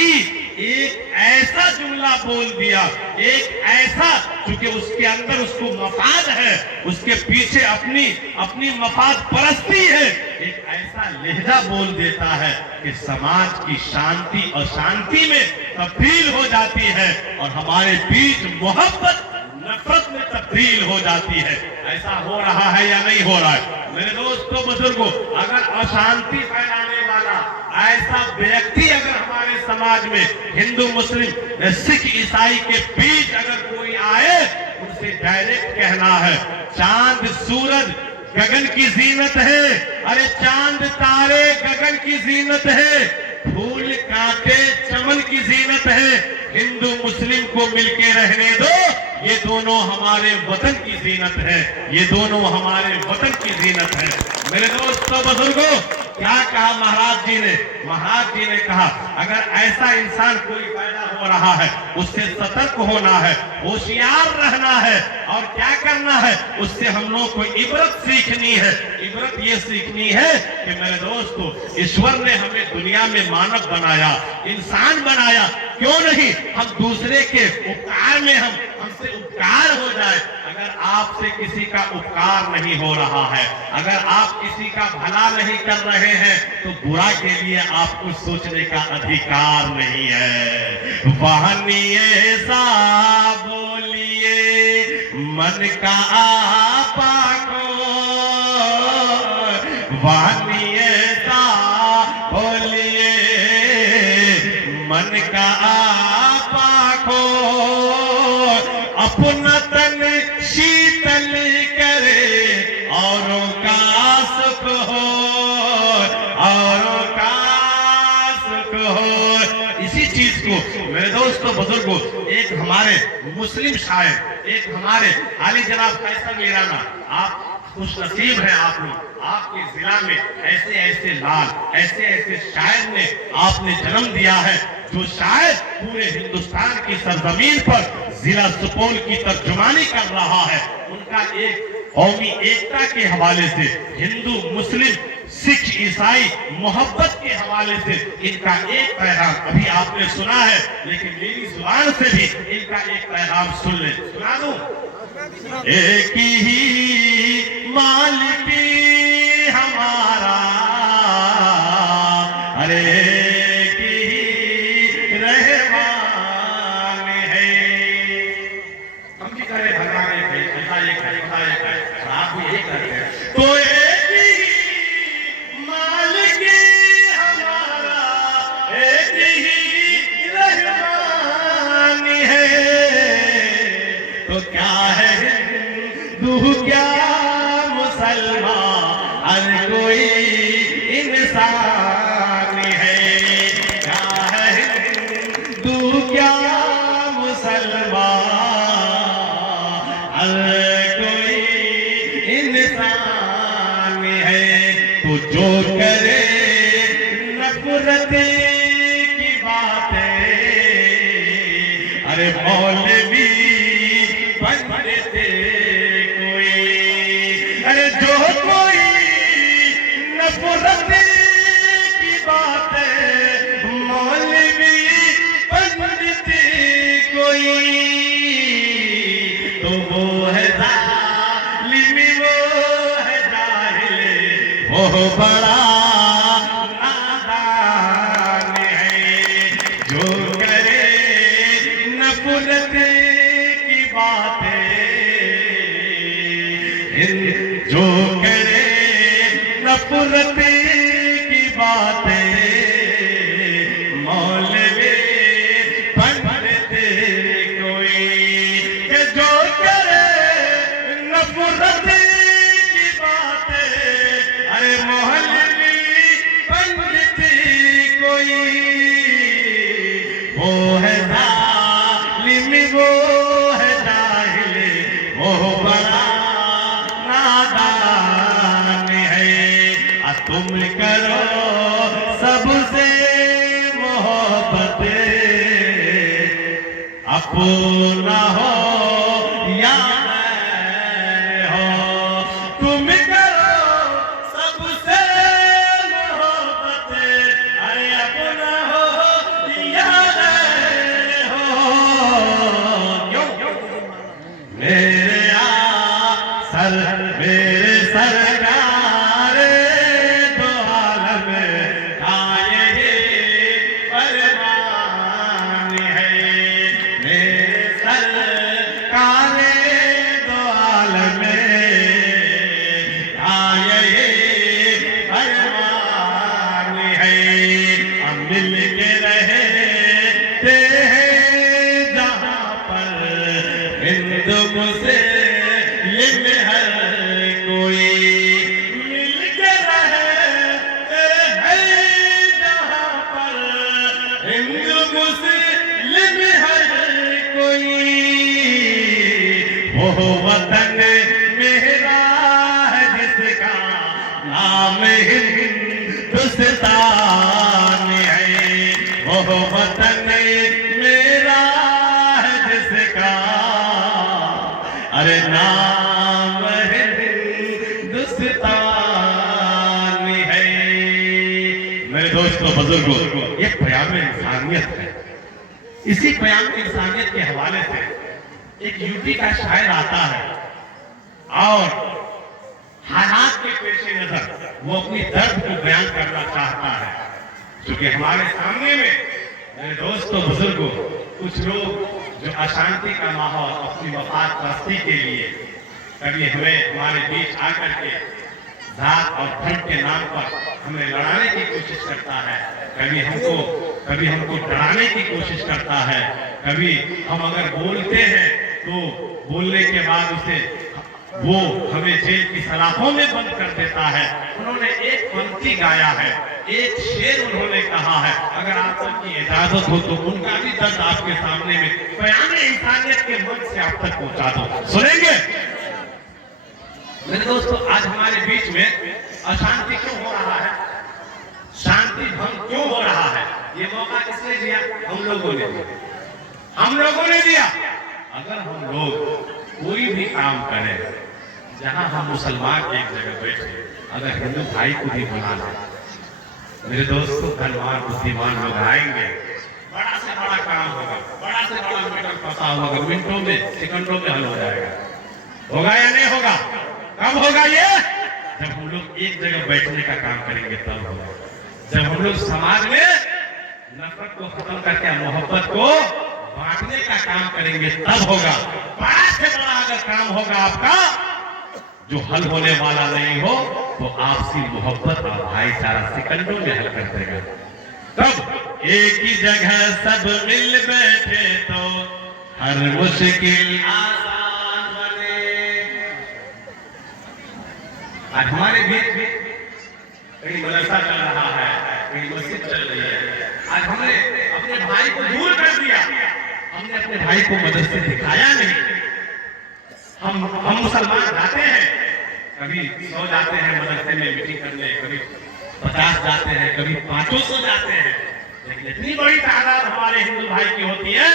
एक ऐसा जुमला बोल दिया, एक ऐसा, क्योंकि उसके अंदर उसको मफाद है, उसके पीछे अपनी मफाद परस्ती है, एक ऐसा लहजा बोल देता है कि समाज की शांति अशांति में तब्दील हो जाती है और हमारे बीच मोहब्बत नफरत में तब्दील हो जाती है। ऐसा हो रहा है या नहीं हो रहा है? मेरे दोस्तों बुजुर्गों, अगर अशांति फैलाने वाला ऐसा व्यक्ति अगर हमारे समाज में हिंदू मुस्लिम सिख ईसाई के बीच अगर कोई आए, उनसे डायरेक्ट कहना है, चांद सूरज गगन की जीनत है, अरे चांद तारे गगन की जीनत है, फूल कांटे चमन की जीनत है, हिंदू मुस्लिम को मिलके रहने दो, ये दोनों हमारे वतन की जीनत है, ये दोनों हमारे वतन की जीनत है। मेरे दोस्तों बुजुर्गों, क्या कहा महाराज जी ने? महाराज जी ने कहा अगर ऐसा इंसान कोई पैदा हो रहा है, उससे सतर्क होना है, होशियार रहना है और क्या करना है, उससे हम लोग को इबरत सीखनी है। इबरत ये सीखनी है कि मेरे दोस्तों, ईश्वर ने हमें दुनिया में मानव बनाया, इंसान बनाया, क्यों नहीं हम दूसरे के उपकार में हमसे उपकार हो जाए। अगर आपसे किसी का उपकार नहीं हो रहा है, अगर आप किसी का भला नहीं कर रहे हैं, तो बुरा के लिए आपको सोचने का अधिकार नहीं है। वाहनिए सा बोलिए मन का आपा को, वाहनिए सा बोलिए मन का आपा को, अपना तन शीतल करे औरों का सुख हो, औरों का सुख हो। इसी चीज को मेरे दोस्तों बुजुर्गों, एक हमारे मुस्लिम शायर, एक हमारे आली जनाब फैसल मीराना, आप खुश नसीब है आप लोग, आपके जिला में ऐसे ऐसे लाल, ऐसे ऐसे शायर ने आपने जन्म दिया है, जो शायद पूरे हिंदुस्तान की सरजमीन पर जिला सुपौल की तर्जुमानी कर रहा है। उनका एक कौमी एकता के हवाले से, हिंदू मुस्लिम सिख ईसाई मोहब्बत के हवाले से इनका एक पैगाम अभी आपने सुना है, लेकिन मेरी जुबान से भी इनका एक पैगाम सुन ले, सुना दूं। एक ही मालिक हमारा, अरे एक ही रहमान है। हम भी करें भगवान एक है, ऐसा एक है, ऐसा एक है, आप भी एक करते हैं। तो एक ही मालिक हमारा, एक ही रहमान है। तो क्या है हिंदू क्या मुसलमान, हर कोई इंसान है। क्या है हिंदू क्या मुसलमान, हर कोई इंसान है। तो जो करे नफरत की बातें, अरे मौलवी बनते कोई, अरे जो कोई नफरत की बात है, मौलवी बनते कोई, तो वो है जालिम, वो है जाहिल, वो बड़ा नादान है। जो करे नफरत की बातें, जो करे नफरत की बातें, मौलवी बनते कोई, कि जो करे नफरत की बातें, अरे मौलवी बनते कोई, वो है जालिम, वो है जाहिल, वो बड़ा नादान है। तुम करो सबसे मोहब्बत, अपना हो या मैं हो, तुम करो सबसे मोहब्बत, अरे अपना हो या मैं हो। क्यों मेरे मेरे सरकार दो आलम का ये फरमान है, मेरे सरकार दो आलम का ये फरमान है। हम मिल के रहते हैं जहाँ पर हिंद मुस्लिम हर कोई, मिल के रहते हैं जहाँ पर हिंद मुस्लिम हर कोई, वो वतन मेरा है जिसका नाम हिंदुस्तान है, वो वतन मेरा है जिसका, अरे नाम हिंदुस्तान है। मेरे दोस्तों बुजुर्गों, ये प्याम इंसानियत है। इसी प्याम इंसानियत के हवाले से एक यूपी का शायर आता है और हालात के पेश नजर वो अपनी दर्द को बयान करना चाहता है, क्योंकि हमारे सामने में मेरे दोस्तों बुजुर्गों कुछ लोग जो अशांति का माहौल अपनी मफाद परस्ती के लिए कभी हमें हमारे बीच आकर के जात और धर्म के नाम पर हमें लड़ाने की कोशिश करता है, कभी हमको डराने की कोशिश करता है, कभी हम अगर बोलते हैं तो बोलने के बाद उसे वो हमें जेल की सलाखों में बंद कर देता है। उन्होंने एक पंक्ति गाया है, एक शेर उन्होंने कहा है, अगर आप सबकी इजाजत हो तो उनका भी दर्द आपके सामने में बयान इंसानियत के मंच से आप तक पहुंचा दो, सुनेंगे? मेरे दोस्तों, आज हमारे बीच में अशांति क्यों हो रहा है, शांति भंग क्यों हो रहा है? ये मौका किसने दिया? हम लोगों ने दिया, हम लोगों ने दिया। अगर हम लोग कोई भी काम करें, जहां हम मुसलमान एक जगह बैठे, अगर हिंदू भाई को भी बुला लें, मेरे दोस्तों धनवान बुद्धिमान लोग आएंगे, बड़ा से बड़ा काम होगा, बड़ा से बड़ा मैटर फंसा होगा, मिनटों में सेकंडों में हल हो जाएगा। होगा या नहीं होगा? कब होगा ये? जब हम लोग एक जगह बैठने का काम करेंगे तब होगा। जब हम लोग समाज में नफरत को खत्म करके मोहब्बत को बांटने का काम करेंगे तब होगा। बड़ा से बड़ा अगर काम होगा आपका जो हल होने वाला नहीं हो, तो आपसी मोहब्बत और भाईचारा सेकंडों में हल कर देगा। तब एक ही जगह सब मिल बैठे तो हर मुश्किल आसान बने। आज हमारे बीच में कहीं मदरसा चल रहा है, कहीं मस्जिद चल रही है। आज हमने अपने भाई को दूर कर दिया, हमने अपने भाई को मदरसे दिखाया नहीं। हम मुसलमान जाते हैं, कभी 100 जाते हैं मदरसे में मीटिंग करने, कभी 50 जाते हैं, कभी 500 जाते हैं, लेकिन इतनी बड़ी तादाद हमारे हिंदू भाई की होती है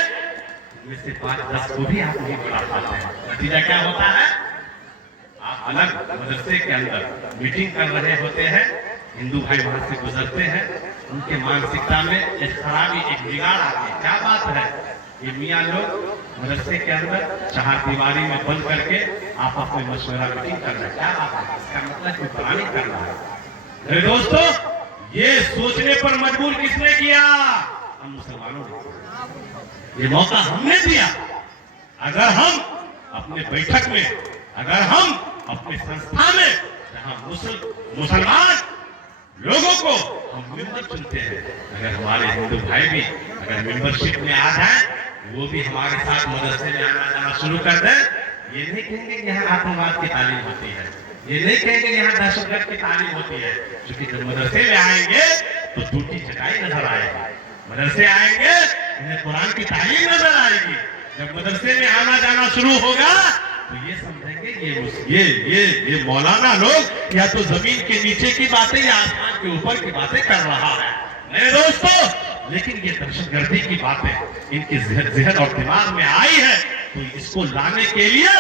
में से 5-10 को भी आप नहीं बुला पाते हैं। नतीजा क्या होता है? आप अलग मदरसे के अंदर मीटिंग कर रहे होते हैं, हिंदू भाई वहां से गुजरते हैं, उनके मानसिकता में एक खराबी, एक बिगाड़ आती है। क्या बात है? ये मियाँ लोग मदरसे के अंदर चारदीवारी में बंद करके आपस में मशवरा मीटिंग कर रहे हैं। क्या बात है? इसका मतलब कोई प्लानिंग कर रहा है। मेरे दोस्तों, ये सोचने पर मजबूर किसने किया? हम मुसलमानों ने। ये मौका हमने दिया। अगर हम अपने बैठक में, अगर हम अपने संस्था में, जहां मुसलमान लोगों को हम मेंबर चुनते हैं, अगर हमारे हिंदू भाई भी अगर मेंबरशिप में आ जाए, वो भी हमारे साथ मदरसे में आना जाना शुरू कर दे, ये नहीं कहेंगे कि यहाँ आतंकवाद की तालीम होती है, ये नहीं कहेंगे यहाँ दहशतगर्द की तालीम होती है। क्योंकि जब मदरसे में आएंगे तो टूटी चटाई नजर आएगी, मदरसे आएंगे इन्हें कुरान की तालीम नजर आएगी। जब मदरसे में आना जाना शुरू होगा तो ये समझेंगे ये मौलाना लोग या तो जमीन के नीचे की बातें या आसमान के ऊपर की बातें कर रहा है। मेरे दोस्तों, लेकिन ये दहशतगर्दी की बातें इनके जहन और दिमाग में आई है, तो इसको लाने के लिए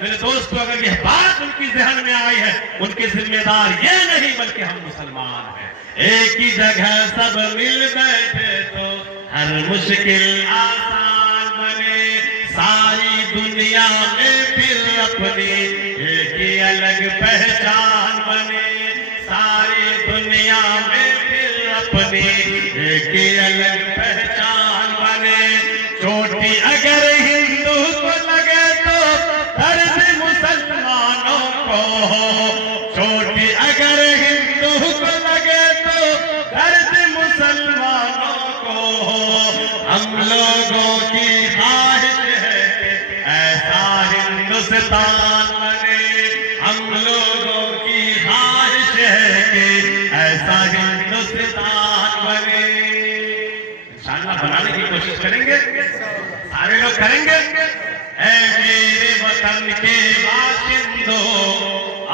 मेरे दोस्तों, अगर यह बात उनकी जहन में आई है, उनके जिम्मेदार ये नहीं बल्कि हम मुसलमान हैं। एक ही जगह सब मिल बैठे तो हर मुश्किल आसान बने, सारी दुनिया में फिर अपनी एक ही अलग पहचान बने, सारी दुनिया में फिर अपनी एक ही अलग पहचान बने। चोटी अगर हिंदू को लगे तो दर्द मुसलमानों को हो, चोटी अगर हिंदू को लगे तो दर्द मुसलमानों को हो। हम लोगों की ख्वाहिश है कि ऐसा हिंदुस्तान बने, हम लोगों की ख्वाहिश है कि ऐसा हिंदुस्तान बने। इंशाअल्लाह बनाने की कोशिश करेंगे, सारे लोग करेंगे। ऐ मेरे वतन के बाशिंदों,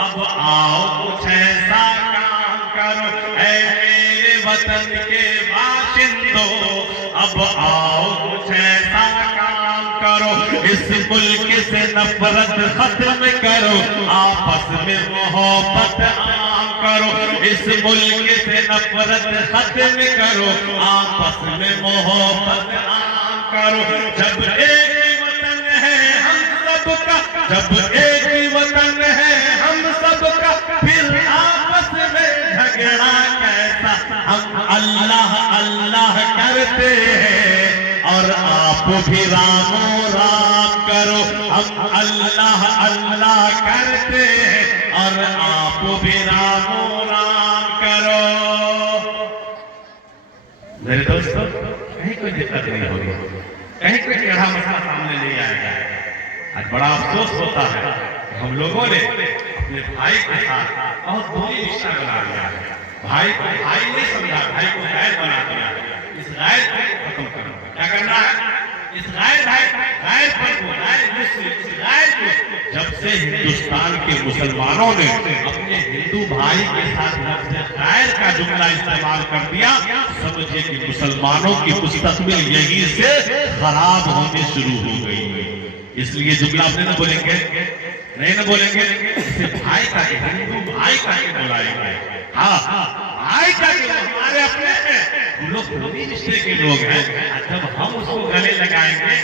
अब आओ कुछ ऐसा काम करो। ऐ मेरे वतन के बाशिंदों, अब आओ कुछ ऐसा काम करो। इस मुल्क से नफरत खत्म करो, आपस में मोहब्बत आम करो। इस मुल्क से नफरत खत्म करो, आपस में मोहब्बत आम करो। जब एक ही वतन है हम सबका, जब एक ही वतन है हम सबका, फिर आपस में झगड़ा कैसा? हम अल्लाह अल्लाह करते हैं और आप भी रामो राम करो। हम अल्लाह अल्लाह करते हैं और आप भी रामो राम करो। मेरे दोस्तों, कहीं कोई दिक्कत नहीं होगी, कहीं कोई टेढ़ा मसला सामने नहीं आएगा। आज बड़ा अफसोस होता है कि हम लोगों ने अपने भाई के साथ बहुत दूरी रिश्ता बना लिया है। भाई को भाई नहीं समझा, भाई को गैर बना दिया। इस गैर को खत्म करना, क्या करना है? इस गैर को, जब से हिंदुस्तान के मुसलमानों ने अपने हिंदू भाई के साथ गैर का जुमला इस्तेमाल कर दिया, समझिए कि मुसलमानों की मुस्तकबिल यही से खराब होने शुरू हो गई। इसलिए जुमला अपने न बोलेंगे, नहीं न बोलेंगे, इसे भाई का, हिंदू भाई का बुलाएंगे। हाँ, भाई का हमारे अपने हैं, हम लोग पूरी रिश्ते के लोग हैं। जब हम उसको गले लगाएंगे,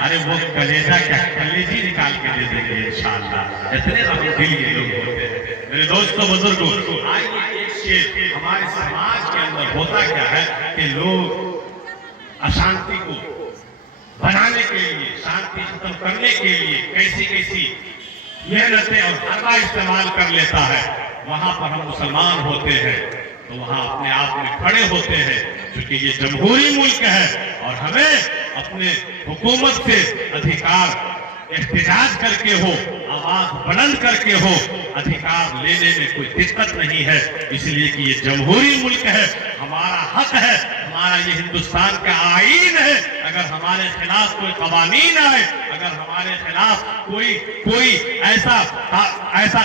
अरे वो कलेजा क्या कलेजी निकाल के दे देंगे इंशाअल्लाह। इतने दिल ये लोग होते हैं। मेरे दोस्तों बुजुर्गों, आइए एक शेर हमारे समाज के अंदर होता क्या है कि लोग अशांति को बनाने के लिए, शांति खत्म करने के लिए कैसी कैसी मेहनतें और हरबा इस्तेमाल कर लेता है। वहां पर हम मुसलमान होते हैं तो वहां अपने आप में खड़े होते हैं, क्योंकि ये जमहूरी मुल्क है और हमें अपने हुकूमत से अधिकार एहतजाज करके हो, आवाज बुलंद करके हो, अधिकार लेने में कोई दिक्कत नहीं है। इसलिए कि ये जमहूरी मुल्क है, हमारा हक है, हमारा ये हिंदुस्तान का आईन है। अगर हमारे खिलाफ कोई कवानीन आए, अगर हमारे खिलाफ कोई ऐसा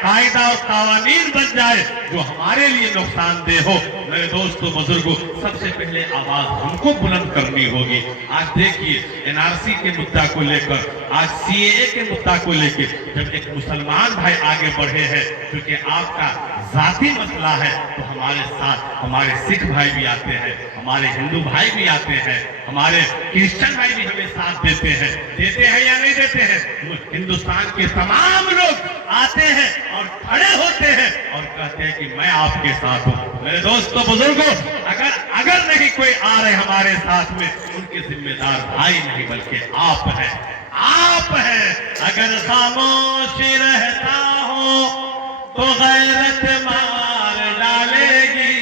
कायदा और कवानीन बन जाए जो हमारे लिए नुकसानदेह हो, मेरे दोस्तों बुजुर्गों, सबसे पहले आवाज हमको बुलंद करनी होगी। आज देखिए एनआरसी के मुद्दा को लेकर, आज सीएए के मुद्दा को लेकर जब एक मुसलमान भाई आगे बढ़े हैं, क्योंकि आपका जाति मसला है, तो हमारे साथ हमारे सिख भाई भी आते हैं, हमारे हिंदू भाई भी आते हैं, हमारे क्रिश्चियन भाई भी हमें साथ देते हैं या नहीं देते हैं? हिंदुस्तान के तमाम लोग आते हैं और खड़े होते हैं और कहते हैं कि मैं आपके साथ हूं। मेरे दोस्तों बुजुर्गों, अगर नहीं कोई आ रहे हमारे साथ में, उनके जिम्मेदार भाई नहीं बल्कि आप हैं, आप हैं। अगर खामोश रहता हो तो गैरत मार डालेगी,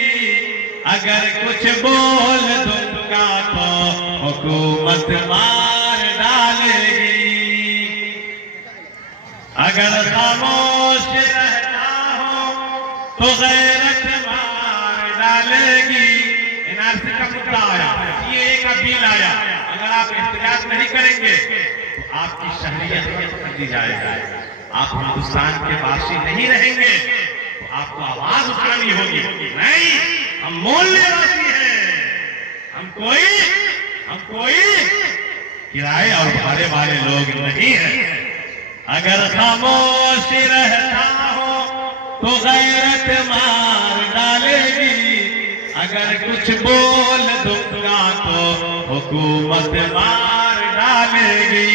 अगर कुछ बोल दूंगा तो हुकूमत मार डालेगी। अगर खामोश रहता हो तो गैरत मार डालेगी। एनआरसी का मुद्दा आया, सीएए का बिल आया, अगर आप एहतियात नहीं करेंगे तो आपकी शहरियत कर दी जाएगी, आप हिंदुस्तान के वासी नहीं रहेंगे, तो आपको आवाज उठानी होगी। नहीं, हम मूल्यवासी हैं, हम कोई किराए और भाड़े वाले लोग नहीं हैं। अगर खामोश रहता हो तो गैरत मार डालेगी, अगर कुछ बोल दूंगा तो हुकूमत मार डालेगी।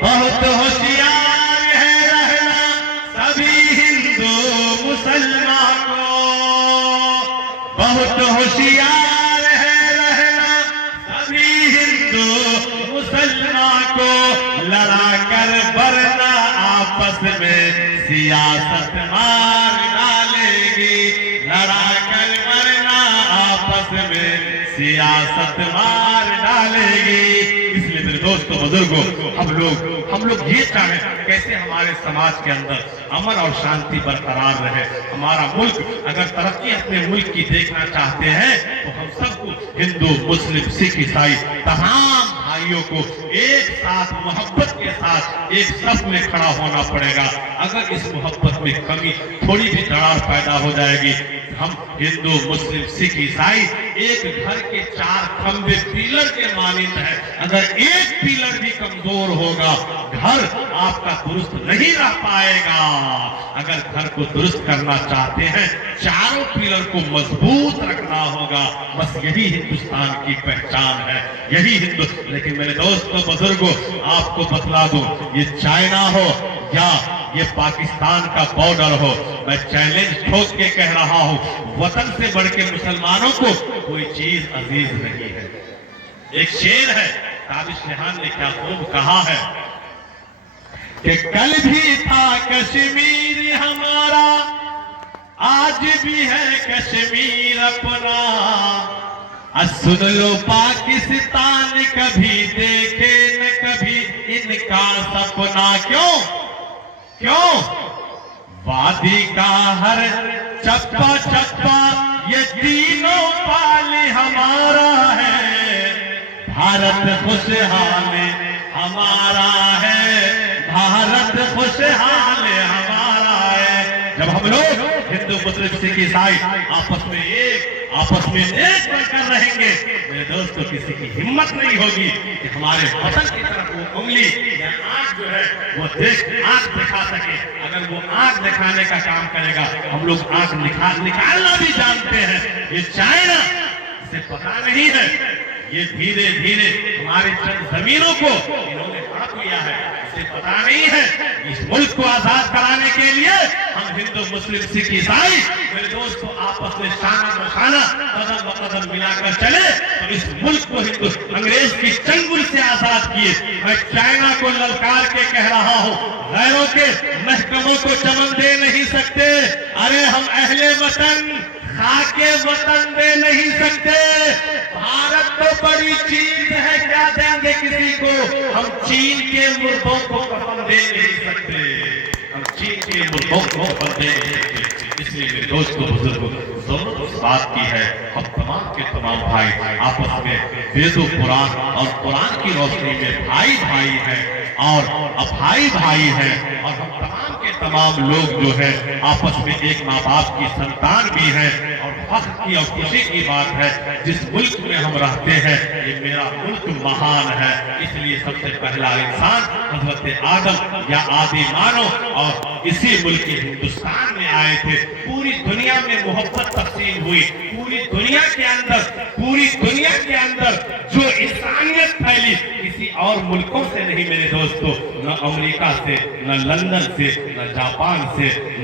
बहुत होशियार है रहना सभी हिंदू मुसलमान को, बहुत होशियार है रहना सभी हिंदू मुसलमान को, लड़ा कर वरना आपस में सियासत मार डालेगी, लड़ा कर वरना आपस में सियासत मार डालेगी। इसलिए मेरे दोस्तों बुजुर्गों, हम लोग ये चाहें कैसे हमारे समाज के अंदर अमन और शांति बरकरार रहे। हमारा मुल्क अगर तरक्की अपने मुल्क की देखना चाहते हैं तो हम सबको हिंदू मुस्लिम सिख ईसाई तमाम भाइयों को एक साथ मोहब्बत के साथ एक सफ में खड़ा होना पड़ेगा। अगर इस मोहब्बत में कमी थोड़ी भी दरार पैदा हो जाएगी, हम हिंदू मुस्लिम सिख ईसाई एक घर के 4 खंभे पिलर के मानिंद है। अगर एक पिलर भी कमजोर होगा, घर आपका दुरुस्त नहीं रह पाएगा। अगर घर को दुरुस्त करना चाहते हैं, चारों पिलर को मजबूत रखना होगा। बस यही हिंदुस्तान की पहचान है, यही हिंदू। लेकिन मेरे दोस्तों बुजुर्गों, आपको बतला दूं, ये चाइना हो या ये पाकिस्तान का बॉर्डर हो, मैं चैलेंज ठोक के कह रहा हूं, वतन से बढ़ के मुसलमानों को कोई चीज अजीज नहीं है। एक शेर है, ताबिश रेहान ने क्या खूब कहा है कि कल भी था कश्मीर हमारा, आज भी है कश्मीर अपना। सुन लो पाकिस्तान कभी देखे न कभी इनका सपना। क्यों वादी का हर चप्पा चप्पा ये तीनों पाल हमारा है। भारत खुशहाल हमारा है, भारत खुशहाल हमारा है। जब हम लोग हिंदू मुस्लिम सिख ईसाई आपस में एक बनकर रहेंगे, मेरे दोस्तों किसी की हिम्मत नहीं होगी कि हमारे वतन की तरफ वो उंगली या आंख जो है वो आंख दिखा सके। अगर वो आंख दिखाने का काम करेगा, हम लोग आंख निकालना भी जानते हैं। ये चाइना से पता नहीं है, ये धीरे धीरे हमारी जमीनों को इन्होंने हड़प लिया है, इसे पता नहीं है। इस मुल्क को आजाद कराने के लिए हम हिंदू मुस्लिम सिख ईसाई मेरे दोस्तों आपस में शाना बशाना कदम ब कदम मिलाकर चले तो इस मुल्क को हिंदू अंग्रेज की चंगुल से आजाद किए। मैं चाइना को ललकार के कह रहा हूँ, गैरों के महकमों को चमन दे नहीं सकते। अरे हम अहले वतन खाके वतन दे नहीं सकते। भारत तो बड़ी चीज है, क्या देंगे किसी को? हम चीन के मुर्दों को कफन दे नहीं सकते, हम चीन के मुर्दों को कफन दे नहीं सकते। इसलिए मेरे दोस्तों बुजुर्गों, दोनों बात की है, हम तमाम के तमाम भाई आपस में वेदों पुराण और कुरान की रोशनी में भाई भाई हैं और भाई भाई हैं, और हम तमाम के तमाम लोग जो है आपस में एक माँ बाप की संतान भी हैं। और फख्र की और खुशी की बात है, जिस मुल्क में हम रहते हैं ये मेरा मुल्क महान है, इसलिए सबसे पहला इंसान हजरत आदम या आदि मानव और इसी मुल्क हिंदुस्तान में आए थे। पूरी दुनिया में मोहब्बत तकसीम हुई, पूरी दुनिया के अंदर जो इंसानियत फैली किसी और मुल्कों से नहीं मेरे दोस्तों, न अमेरिका से, न लंदन से, न जापान से, न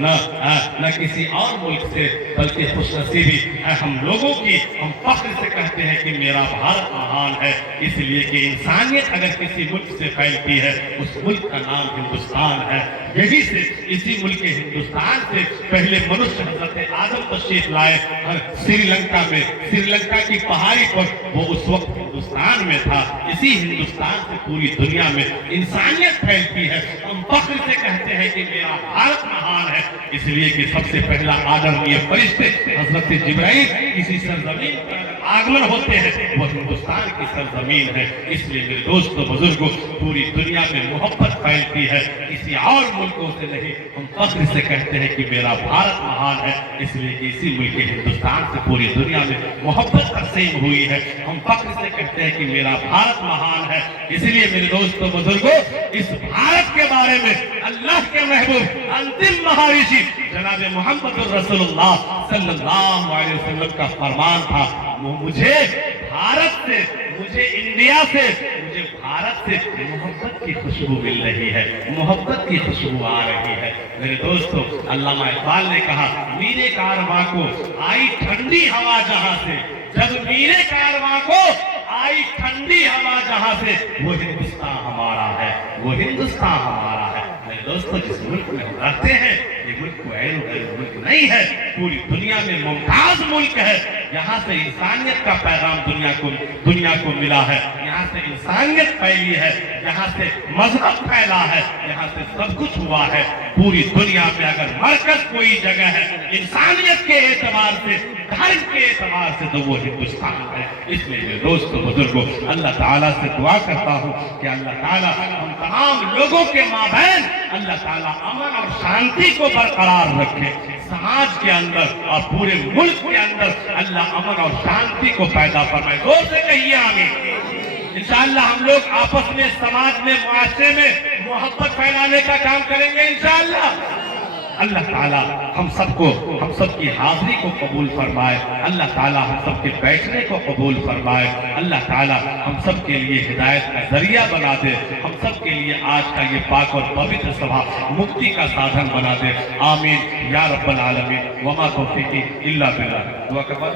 किसी और मुल्क से, बल्कि खुशनसीबी है हम लोगों की। हम फख्र से कहते हैं कि मेरा भारत महान है, इसलिए कि इंसानियत अगर किसी मुल्क से फैलती है उस मुल्क का नाम हिंदुस्तान है। यही से इसी मुल्क हिंदुस्तान से पहले मनुष्य हजरत आदम तशरीफ लाए श्रीलंका में, श्रीलंका की पहाड़ी पर, वो उस वक्त हिंदुस्तान में था। इसी हिंदुस्तान से पूरी दुनिया में इंसानियत फैलती है। हम फख्र से कहते हैं कि मेरा भारत महान है, इसलिए कि सबसे पहला आदरणीय फरिश्ते हजरत जिब्राइल किसी सरजमीन पर आगमन होते हैं, वो हिंदुस्तान की सरजमीन है। इसलिए मेरे दोस्तों बुजुर्गों, पूरी दुनिया में मोहब्बत फैलती है, किसी और मुल्कों से नहीं। हम फख्र से कहते हैं कि मेरा भारत महान है, इसलिए कि इसी मुल्क हिंदुस्तान से पूरी दुनिया में मोहब्बत तकसीम हुई है। हम फख्र से कहते हैं कि मेरा भारत महान है, इसलिए मेरे दोस्तों बुजुर्गों, इस भारत के बारे में अल्लाह के महबूब अंतिम महाऋषि जनाब मोहम्मद रसूलुल्लाह सल्लल्लाहु अलैहि वसल्लम का फरमान था, मुझे भारत से, मुझे इंडिया से, मुझे भारत से मोहब्बत की खुशबू मिल रही है, मोहब्बत की खुशबू आ रही है। मेरे दोस्तों, अल्लामा इकबाल ने कहा, मीरे कारवां को आई ठंडी हवा जहां से, जब मीरे कारवां को आई ठंडी हवा जहां से, वो हिंदुस्तान हमारा है, वो हिंदुस्तान हमारा है। मेरे दोस्तों, जिस मुल्क में हम रहते हैं ये मुल्क मुल्क नहीं है, पूरी दुनिया में मुमताज मुल्क है। यहाँ से इंसानियत का पैगाम दुनिया को मिला है, यहाँ से इंसानियत फैली है, यहाँ से मजहब फैला है, यहाँ से सब कुछ हुआ है। पूरी दुनिया में अगर मरकज कोई जगह है इंसानियत के एतबार से, धर्म के एतबार से, तो वो हिंदुस्तान है। इसलिए मेरे दोस्तों बुजुर्गों, अल्लाह ताला से दुआ करता हूँ कि अल्लाह ताला हम तमाम लोगों के माबैन अल्लाह ताला अमन और शांति को बरकरार रखे, समाज के अंदर और पूरे मुल्क के अंदर अल्लाह अमन और शांति को पैदा फरमाए। जोर से कहिए आमीन। इंशाअल्लाह हम लोग आपस में, समाज में, मुआशरे में मोहब्बत फैलाने का काम करेंगे इंशाअल्लाह। अल्लाह ताला हम सबकी हाजिरी को कबूल फरमाए, अल्लाह ताला हम सबके बैठने को कबूल फरमाए, अल्लाह ताला हम सब के लिए हिदायत का जरिया बना दे, हम सब के लिए आज का ये पाक और पवित्र सभा मुक्ति का साधन बना दे। आमीन या रब्बल आलमीन। वमा तौफीकी इल्ला बिल्लाह। दुआ कबूल।